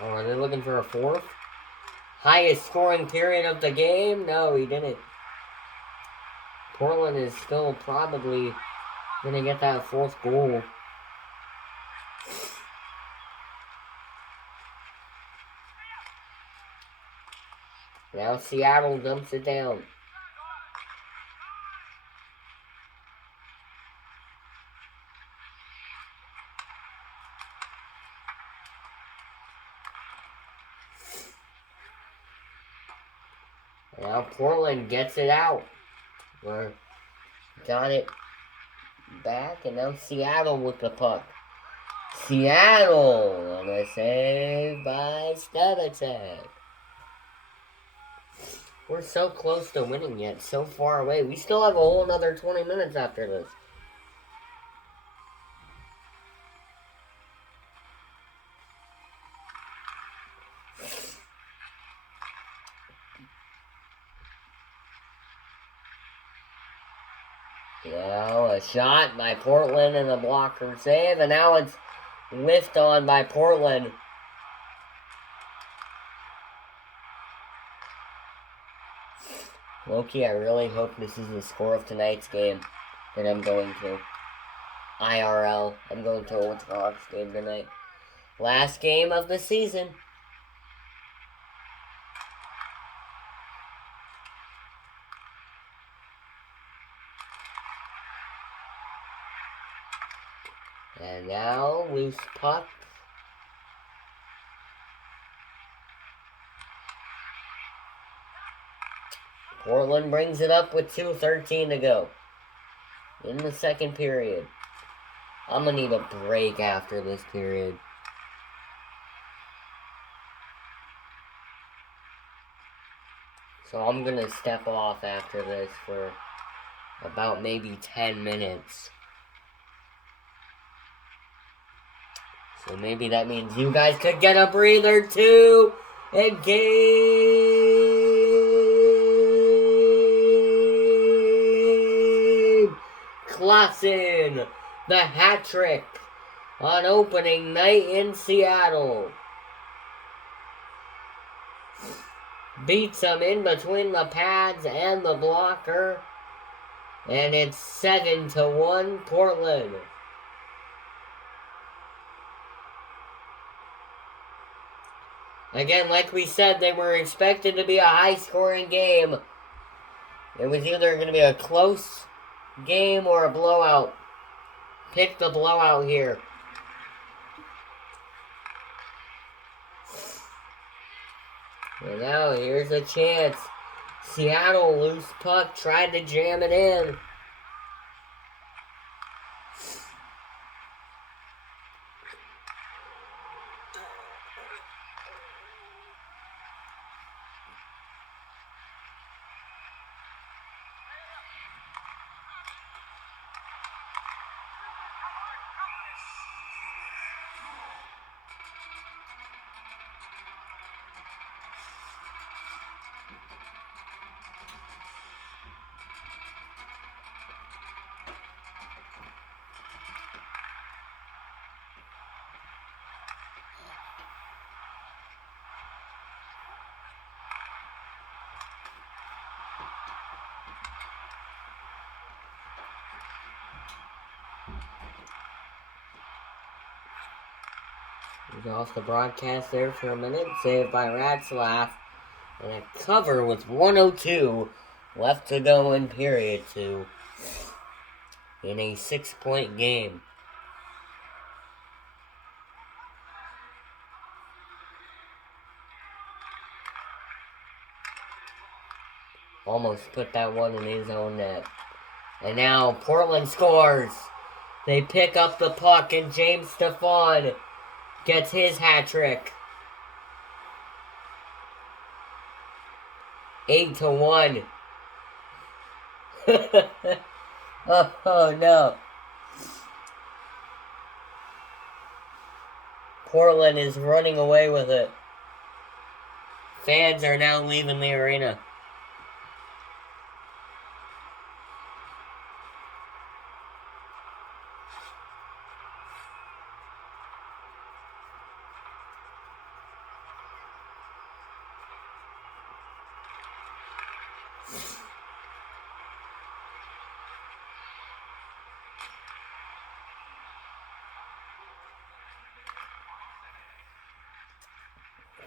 Oh, are they looking for a fourth? Highest scoring period of the game? No, he didn't. Portland is still probably going to get that fourth goal. Now Seattle dumps it down. Now Portland gets it out. Or got it back, and now Seattle with the puck. Seattle on a save by Stebatek. We're so close to winning yet, so far away. We still have a whole another 20 minutes after this. Now a shot by Portland and a blocker save, and now it's lift on by Portland. Loki, I really hope this is the score of tonight's game that I'm going to. IRL. I'm going to a Winterhawks game tonight. Last game of the season. And now, loose puck. Portland brings it up with 2:13 to go. In the second period. I'm going to need a break after this period. So I'm gonna step off after this for about maybe 10 minutes. So maybe that means you guys could get a breather too. And game! Klassen, the hat trick on opening night in Seattle. Beats him in between the pads and the blocker. And it's 7-1 Portland. Again, like we said, they were expected to be a high-scoring game. It was either going to be a close game or a blowout. Pick the blowout here. And now here's a chance. Seattle, loose puck, tried to jam it in. He's off the broadcast there for a minute. Saved by Ratzlaff. And a cover with 1:02 left to go in period 2. In a 6-point game. Almost put that one in his own net. And now Portland scores. They pick up the puck and James Stefan gets his hat trick. 8-1. Oh no. Portland is running away with it. Fans are now leaving the arena.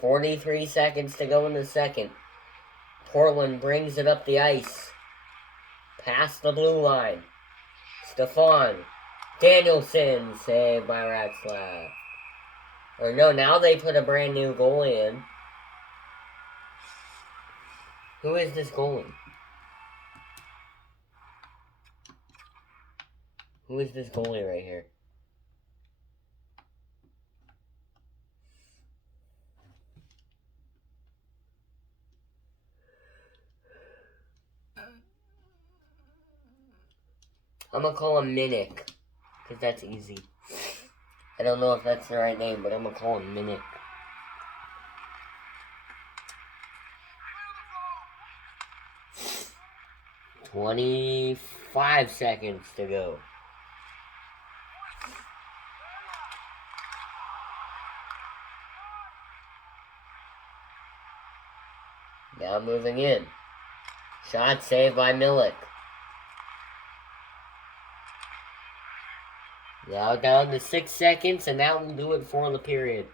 .43 seconds to go in the second. Portland brings it up the ice. Past the blue line. Stefan. Danielson saved by Ratzlaff. Or no, now they put a brand new goalie in. Who is this goalie? Who is this goalie right here? I'm gonna call him Minnick, because that's easy. I don't know if that's the right name, but I'm gonna call him Minnick. .25 seconds to go. Now moving in. Shot saved by Milik. Now down to 6 seconds, and that will do it for the period.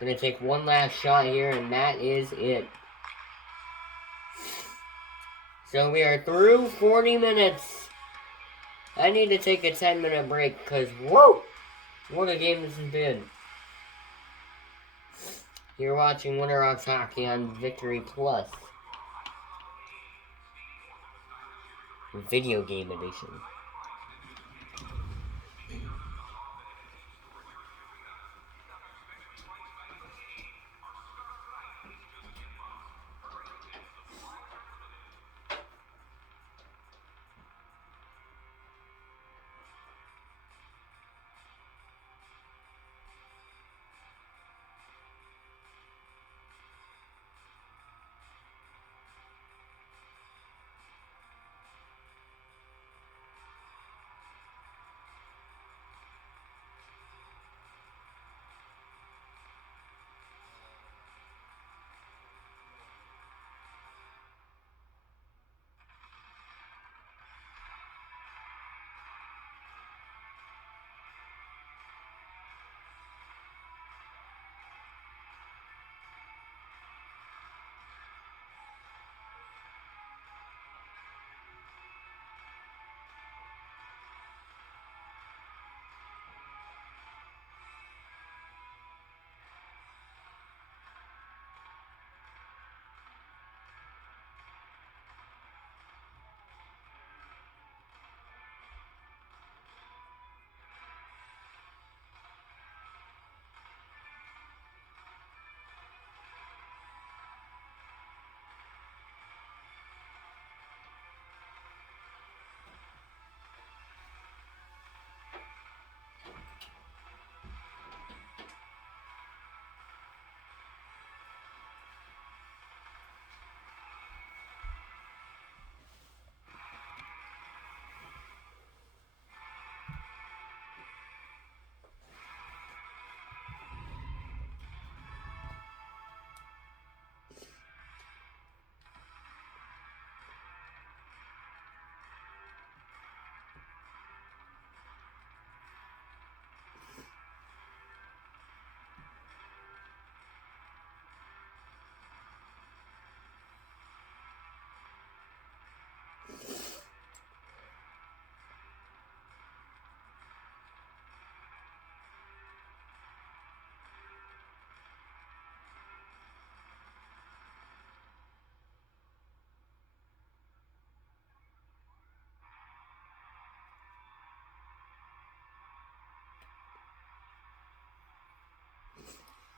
Gonna take one last shot here, and that is it. So we are through 40 minutes. I need to take a 10-minute break, because, whoa! What a game this has been. You're watching Winterhawks Hockey on Victory Plus. Video game edition.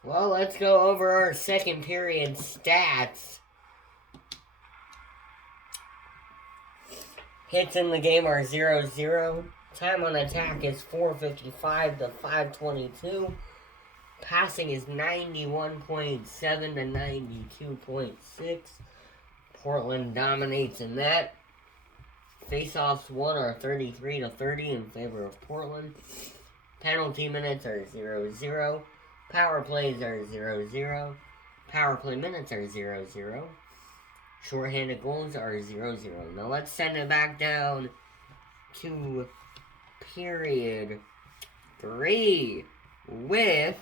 Well, let's go over our second period stats. Hits in the game are 0-0. Time on attack is 4:55 to 5:22. Passing is 91.7 to 92.6. Portland dominates in that. Face-offs won are 33 to 30 in favor of Portland. Penalty minutes are 0-0. Power plays are 0-0. Power play minutes are 0-0. Shorthanded goals are 0-0. Now let's send it back down to period 3 with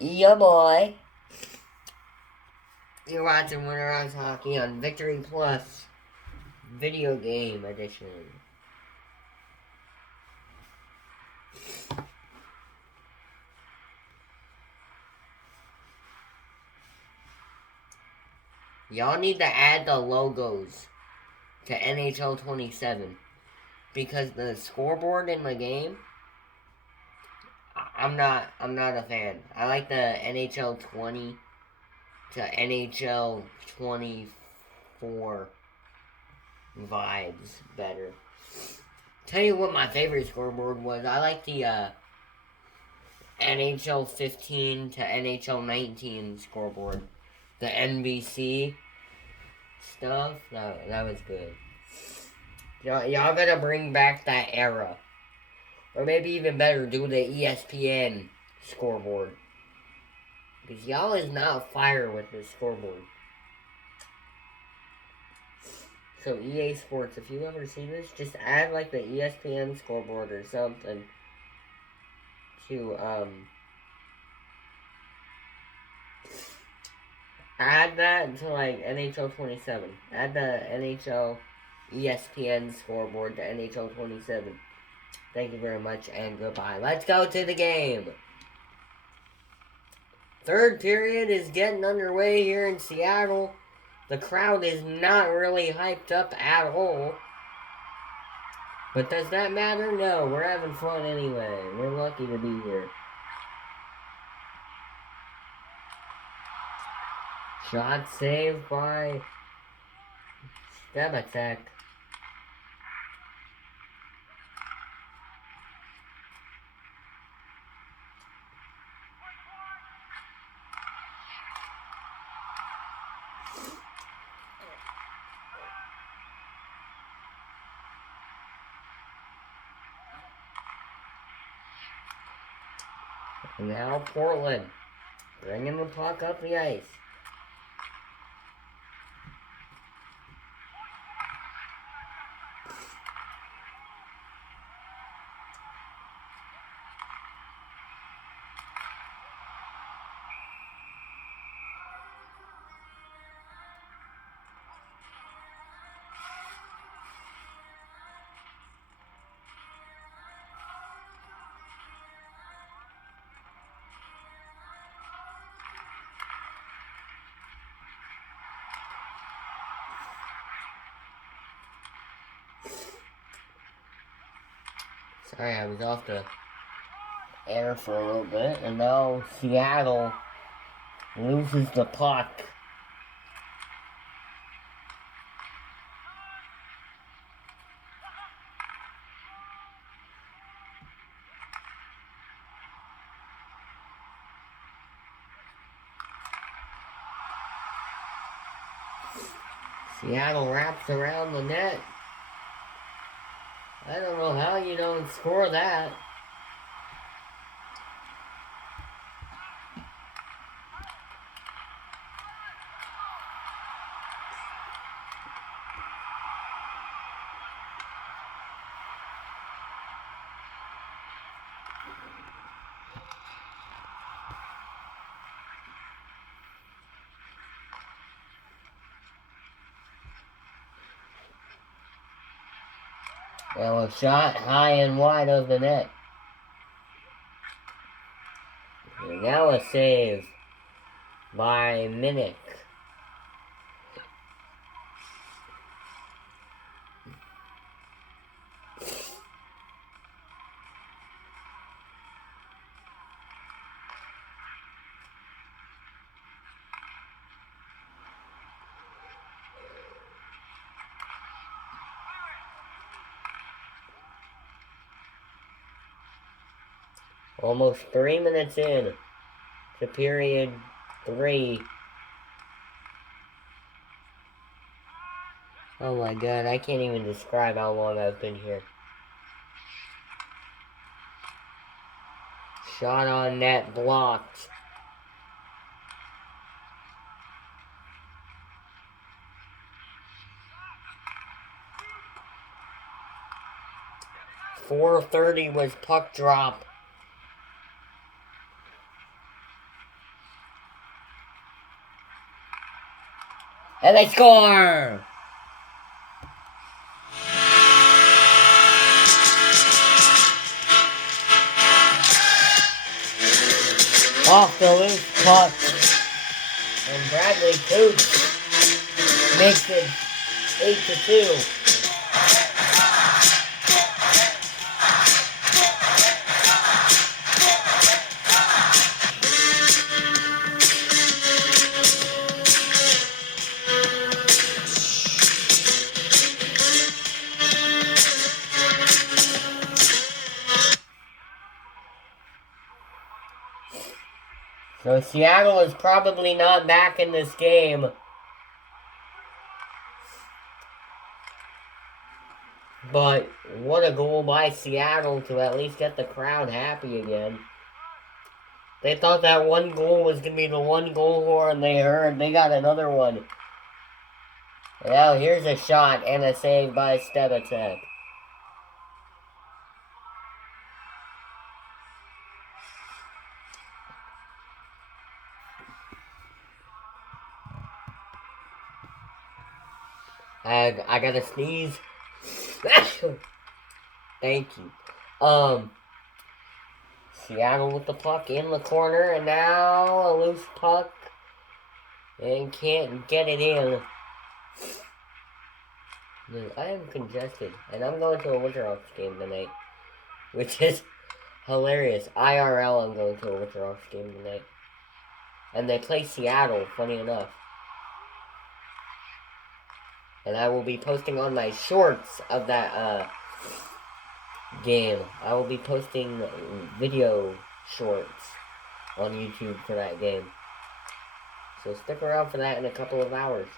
ya boy. You're watching Winterhawks Hockey on Victory Plus Video Game Edition. Y'all need to add the logos to NHL 27 because the scoreboard in the game, I'm not a fan. I like the NHL 20 to NHL 24 vibes better. Tell you what my favorite scoreboard was. I like the NHL 15 to NHL 19 scoreboard. The NBC stuff, that was good. Y'all gotta bring back that era. Or maybe even better, do the ESPN scoreboard. Because y'all is not fire with this scoreboard. So EA Sports, if you ever see this, just add like the ESPN scoreboard or something to add that to like NHL 27. Add the NHL ESPN scoreboard to NHL 27. Thank you very much and goodbye. Let's go to the game. Third period is getting underway here in Seattle. The crowd is not really hyped up at all. But does that matter? No, we're having fun anyway. We're lucky to be here. Shot saved by Stebatek. And now Portland bringing the puck up the ice. Sorry, I was off the air for a little bit, and now Seattle loses the puck. Seattle wraps around the net. I don't know how you don't score that. Well, a shot high and wide of the net. And now a save by Minnick. Almost 3 minutes in to period 3. Oh my god, I can't even describe how long I've been here. Shot on net blocked. .430 was puck drop. And they score! Off the loose puck. And Bradley Cooch makes it 8-2. So Seattle is probably not back in this game. But what a goal by Seattle to at least get the crowd happy again. They thought that one goal was going to be the one goal horn they heard. They got another one. Now here's a shot and a save by Stebacek. I gotta sneeze. Thank you. Seattle with the puck in the corner, and now a loose puck. And can't get it in. I am congested, and I'm going to a Winterhawks game tonight. Which is hilarious. IRL, I'm going to a Winterhawks game tonight. And they play Seattle, funny enough. And I will be posting on my shorts of that, game. I will be posting video shorts on YouTube for that game. So stick around for that in a couple of hours.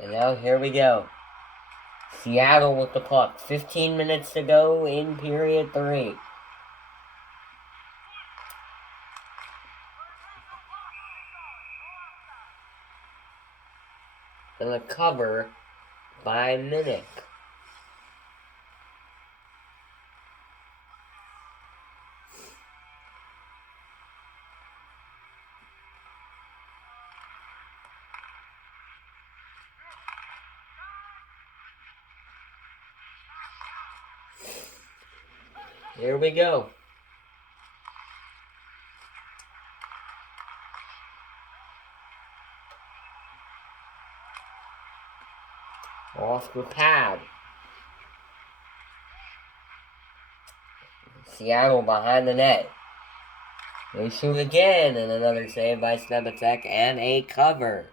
And now here we go. Seattle with the puck. 15 minutes to go in period 3. And a cover by Minnick. Here we go. Off the pad. Seattle behind the net. They shoot again, and another save by Stebacek, and a cover.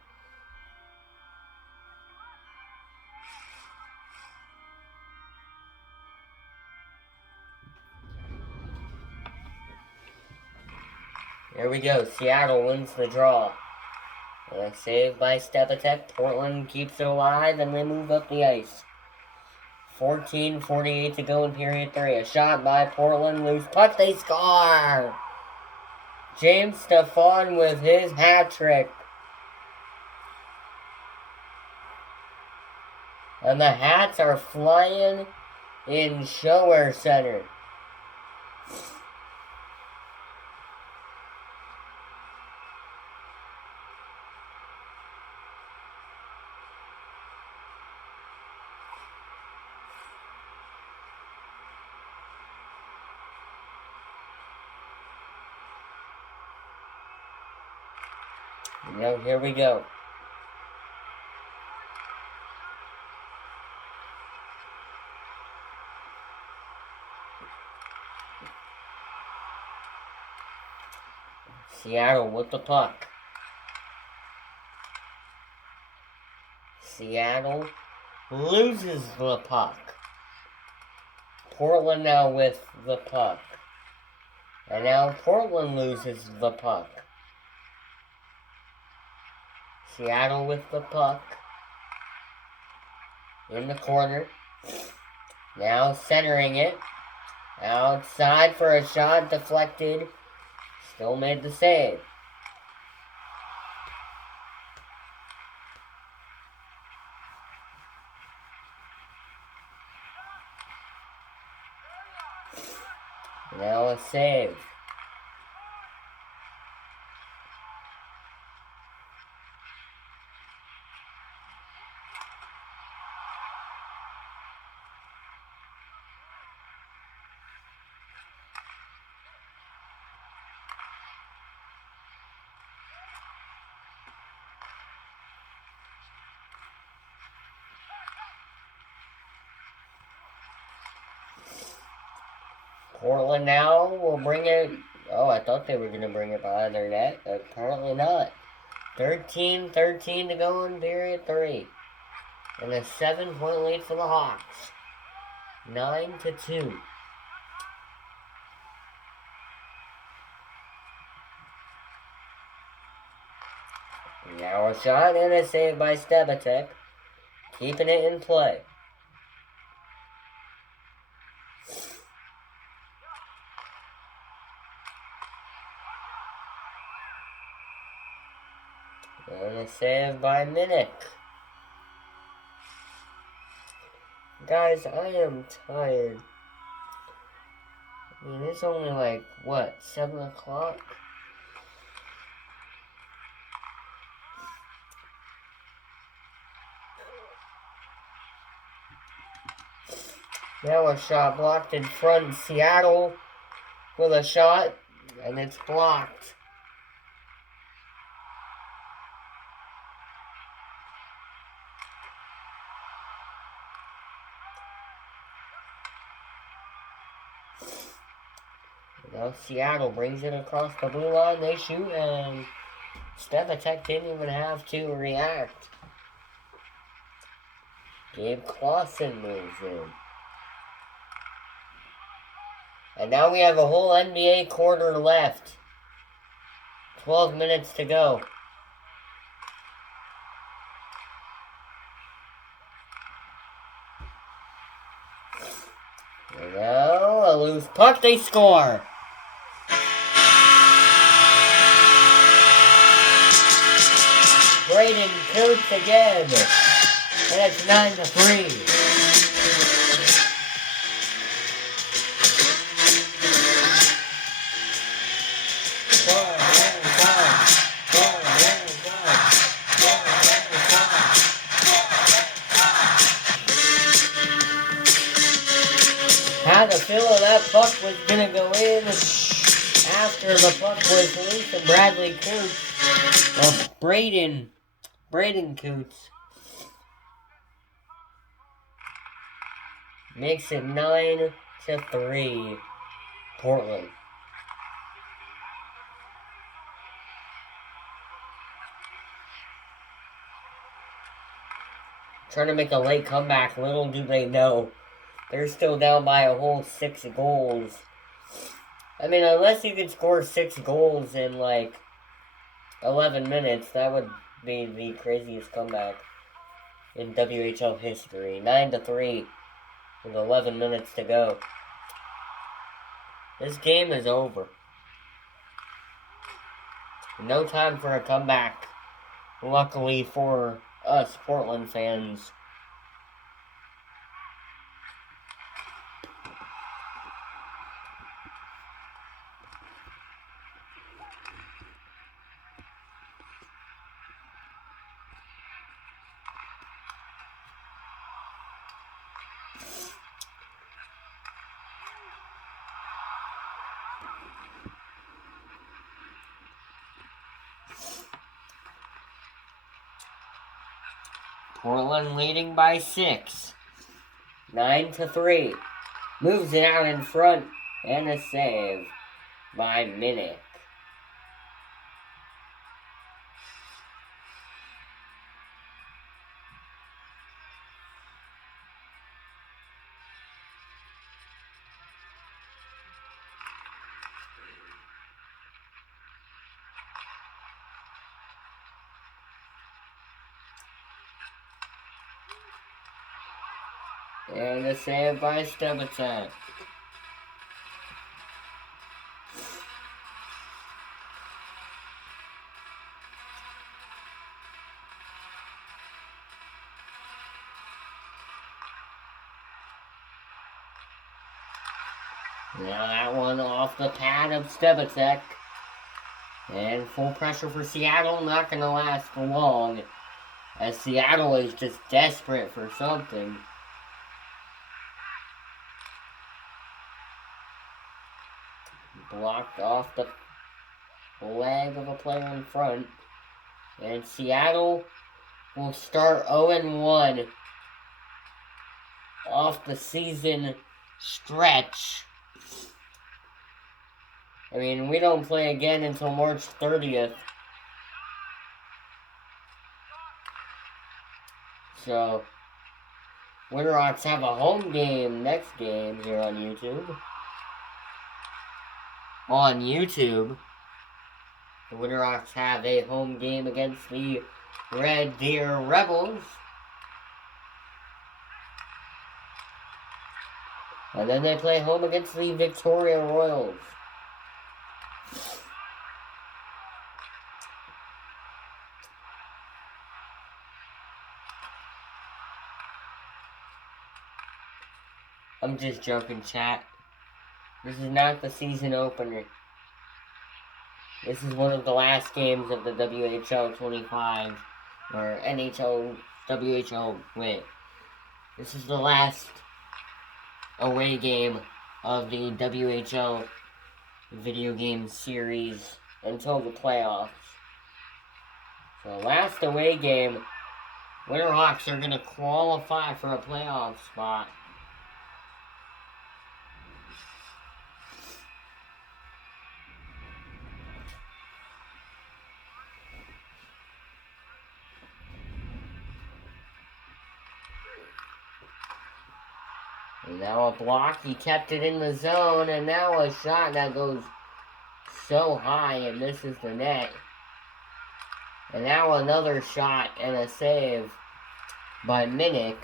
Here we go. Seattle wins the draw. And a save by Stebacek. Portland keeps it alive, and they move up the ice. 14:48 to go in period 3. A shot by Portland. Loose puck. They score! James Stefan with his hat trick. And the hats are flying in Shower Center. Now here we go. Seattle with the puck. Seattle loses the puck. Portland now with the puck. And now Portland loses the puck. Seattle with the puck. In the corner. Now centering it. Outside for a shot, deflected. Still made the save. Now a save. Portland now will bring it. Oh, I thought they were going to bring it behind their net. Apparently not. 13-13 to go in period 3. And a 7-point lead for the Hawks. 9-2. Now a shot and a save by Stebatek. Keeping it in play. And a save by Minnick. Guys, I am tired. I mean, it's only like, what, 7 o'clock? Now a shot blocked in front. Seattle with a shot, and it's blocked. Now Seattle brings it across the blue line. They shoot, and Stebatek didn't even have to react. Gabe Clausen moves in. And now we have a whole NBA quarter left. 12 minutes to go. And now a loose puck, they score. Braden Coots again. And it's 9-3. Had a feeling that puck was going to go in after the puck was loose, and Bradley Coots, Braden Coots, makes it 9-3, Portland. Trying to make a late comeback, little do they know. They're still down by a whole 6 goals. I mean, unless you could score 6 goals in, like, 11 minutes, that would be the craziest comeback in WHL history. 9-3 with 11 minutes to go. This game is over. No time for a comeback. Luckily for us Portland fans. Portland leading by 6. 9-3. Moves it out in front. And a save by Minnick. And a save by Stebicek. Now that one off the pad of Stebicek. And full pressure for Seattle, not going to last for long. As Seattle is just desperate for something. Blocked off the leg of a player in front. And Seattle will start 0-1 off the season stretch. I mean, we don't play again until March 30th. So, Winterhawks have a home game next game here on YouTube. On YouTube, the Winterhawks have a home game against the Red Deer Rebels. And then they play home against the Victoria Royals. I'm just joking, chat. This is not the season opener. This is one of the last games of the WHL 25. Or NHL, WHL, wait. This is the last away game of the WHL video game series until the playoffs. So last away game, Winterhawks are going to qualify for a playoff spot. And now a block, he kept it in the zone, and now a shot that goes so high and misses the net. And now another shot and a save by Minnick.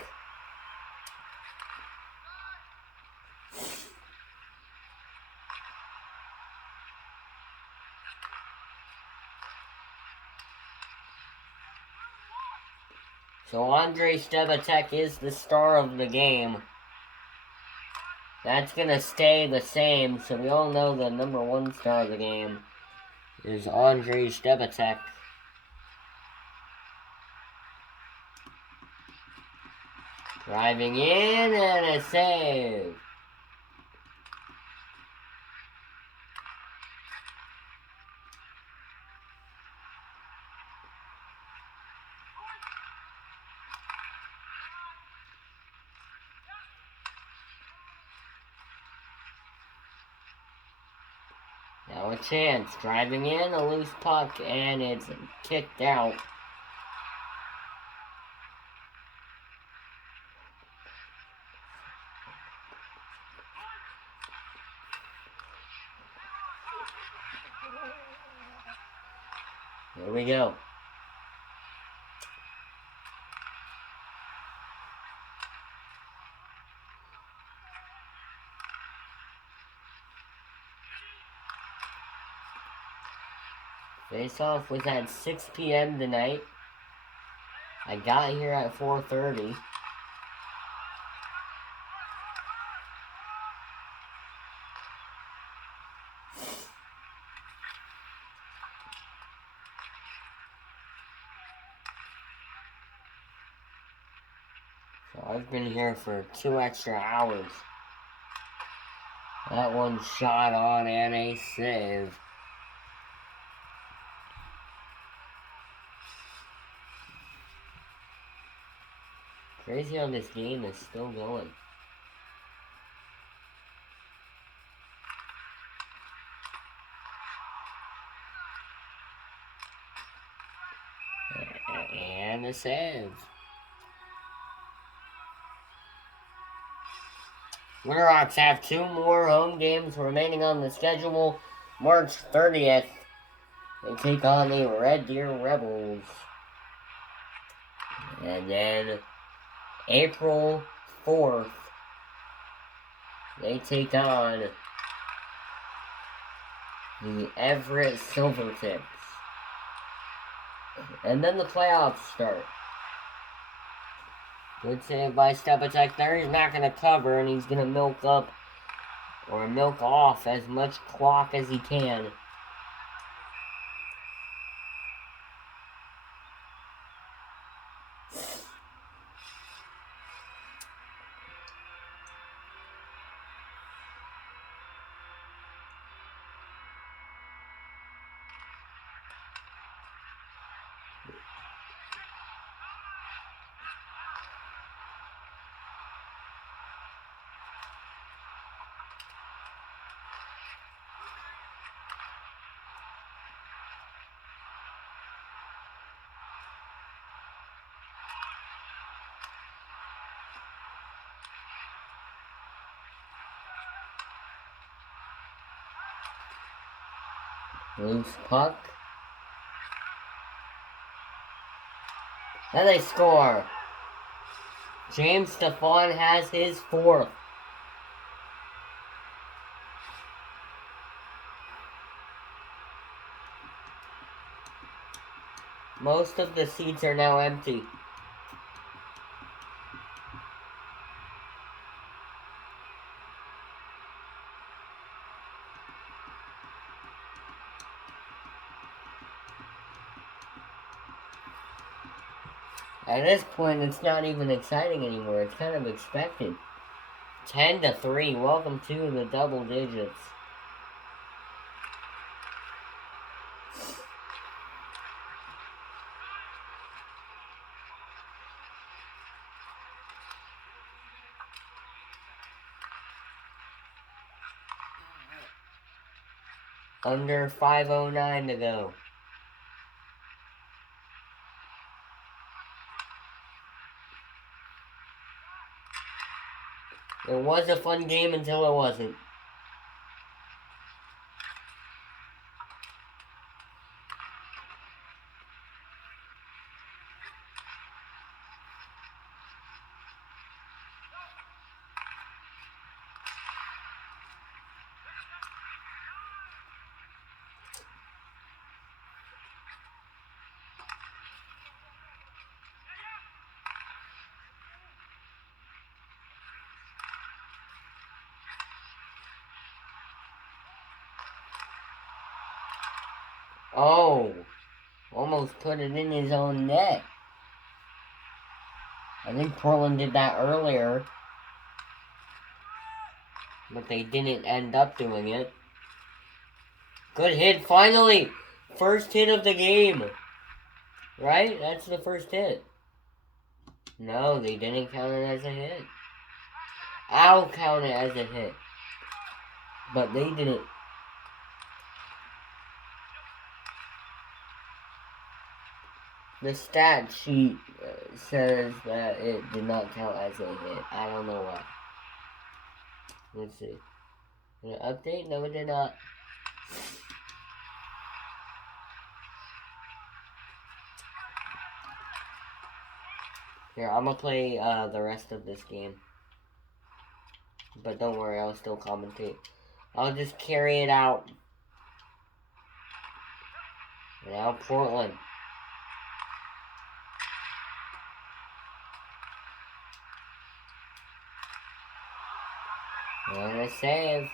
So Andrei Stebicek is the star of the game. That's going to stay the same, so we all know the number one star of the game is Andrei Stebicek. Driving in and a save. Now a chance, driving in, a loose puck, and it's kicked out. Here we go. Face-off was at 6 p.m. tonight. I got here at 4:30. So I've been here for 2 extra hours. That one shot on and a save. Crazy how this game is still going. And a save. Winterhawks have 2 more home games remaining on the schedule. March 30th, they take on the Red Deer Rebels. And then April 4th. They take on the Everett Silvertips. And then the playoffs start. Good save by Stepacek there. He's not going to cover, and he's going to milk up or milk off as much clock as he can. Loose puck. And they score. James Stefan has his 4th. Most of the seats are now empty. At this point, it's not even exciting anymore. It's kind of expected. 10-3. Welcome to the double digits. Under 5:09 to go. It was a fun game until it wasn't. Oh, almost put it in his own net. I think Portland did that earlier, but they didn't end up doing it. Good hit, finally! First hit of the game. Right? That's the first hit. No, they didn't count it as a hit. I'll count it as a hit. But they didn't. The stat sheet says that it did not count as a hit. I don't know why. Let's see. Did it update? No, it did not. Here, I'm gonna play the rest of this game. But don't worry, I'll still commentate. I'll just carry it out. Now Portland. And a save.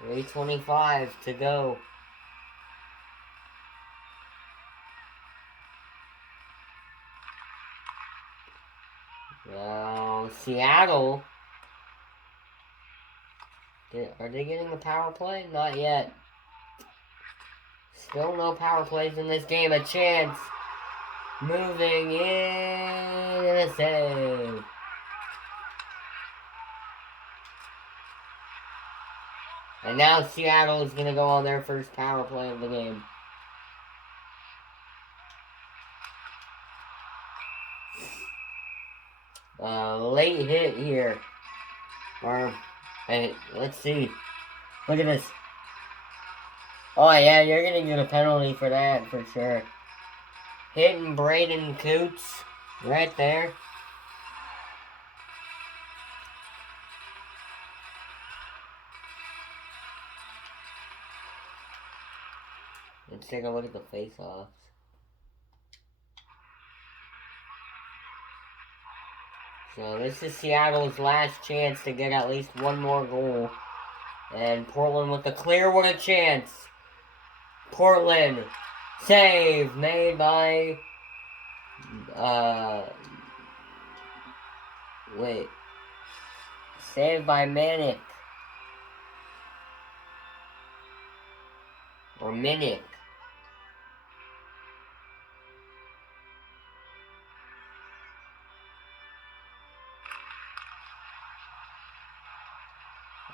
3:25 to go. Now, Seattle. Are they getting the power play? Not yet. Still no power plays in this game. A chance. Moving in and a save. And now Seattle is going to go on their first power play of the game. Late hit here. Or, hey, let's see. Look at this. Oh yeah, you're going to get a penalty for that for sure. hitting Braden Coots right there. Let's take a look at the face-offs. So this is Seattle's last chance to get at least one more goal. And Portland with the clear, what a chance. Portland, save made by, saved by Manic. Or Minnick.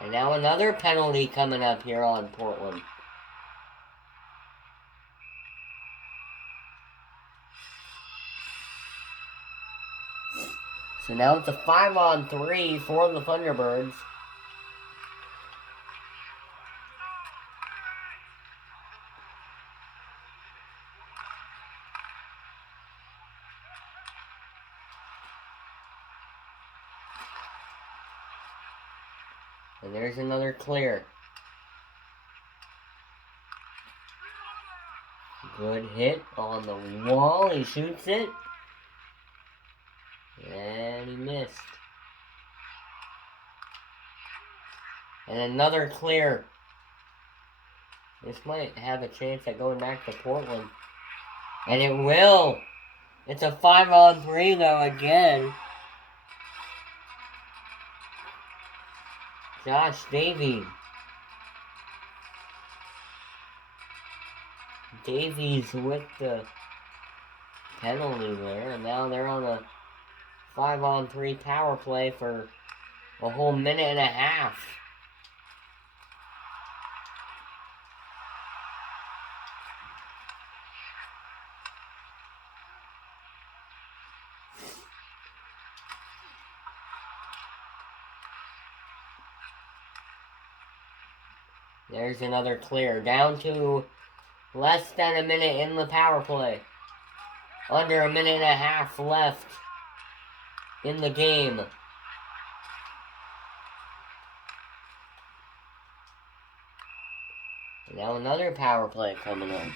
And now another penalty coming up here on Portland. So now it's a 5-on-3 for the Thunderbirds. And there's another clear. Good hit on the wall. He shoots it. And he missed. And another clear. This might have a chance at going back to Portland. And it will. It's a 5-on-3 though again. Josh Davies. Davies with the penalty there. And now they're on a 5-on-3 power play for a whole minute and a half. There's another clear. Down to less than a minute in the power play. Under a minute and a half left in the game. And now another power play coming in.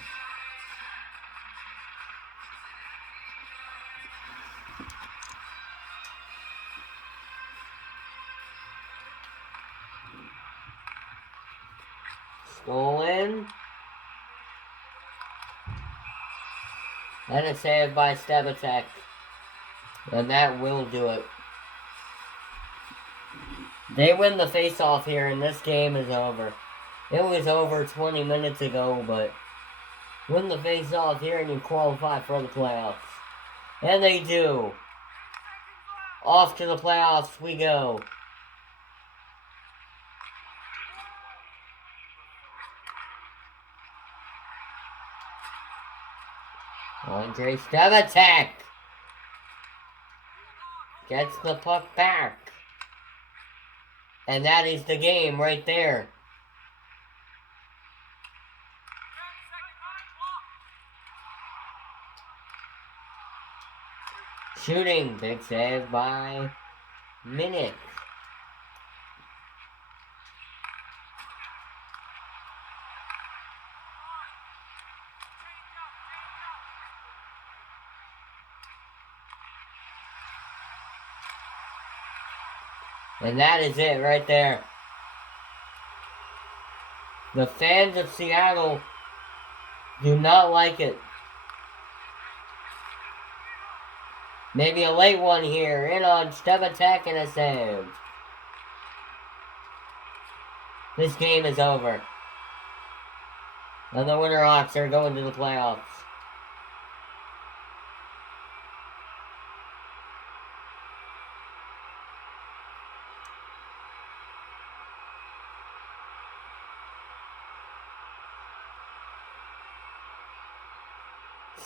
Stolen. And a save by Stebatek. And that will do it. They win the face-off here, and this game is over. It was over 20 minutes ago, but win the face-off here and you qualify for the playoffs. And they do. Off to the playoffs we go. Andre Stebatek gets the puck back. And that is the game right there. Shooting, big save by Minnick. And that is it right there. The fans of Seattle do not like it. Maybe a late one here. In on Stebatek and a save. This game is over. And the Winterhawks are going to the playoffs.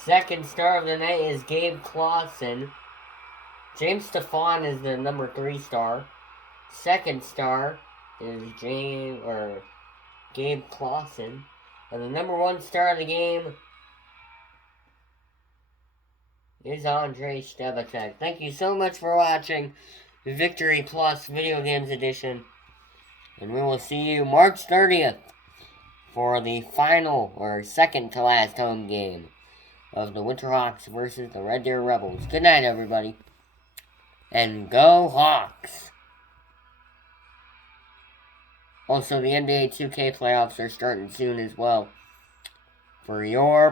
Second star of the night is Gabe Clausen. James Stefan is the number 3 star. Second star is Gabe Clausen. And the number 1 star of the game is Andrei Stebacek. Thank you so much for watching the Victory Plus Video Games Edition. And we will see you March 30th for the final, or second to last home game of the Winterhawks versus the Red Deer Rebels. Good night, everybody. And go Hawks! Also, the NBA 2K playoffs are starting soon as well. For your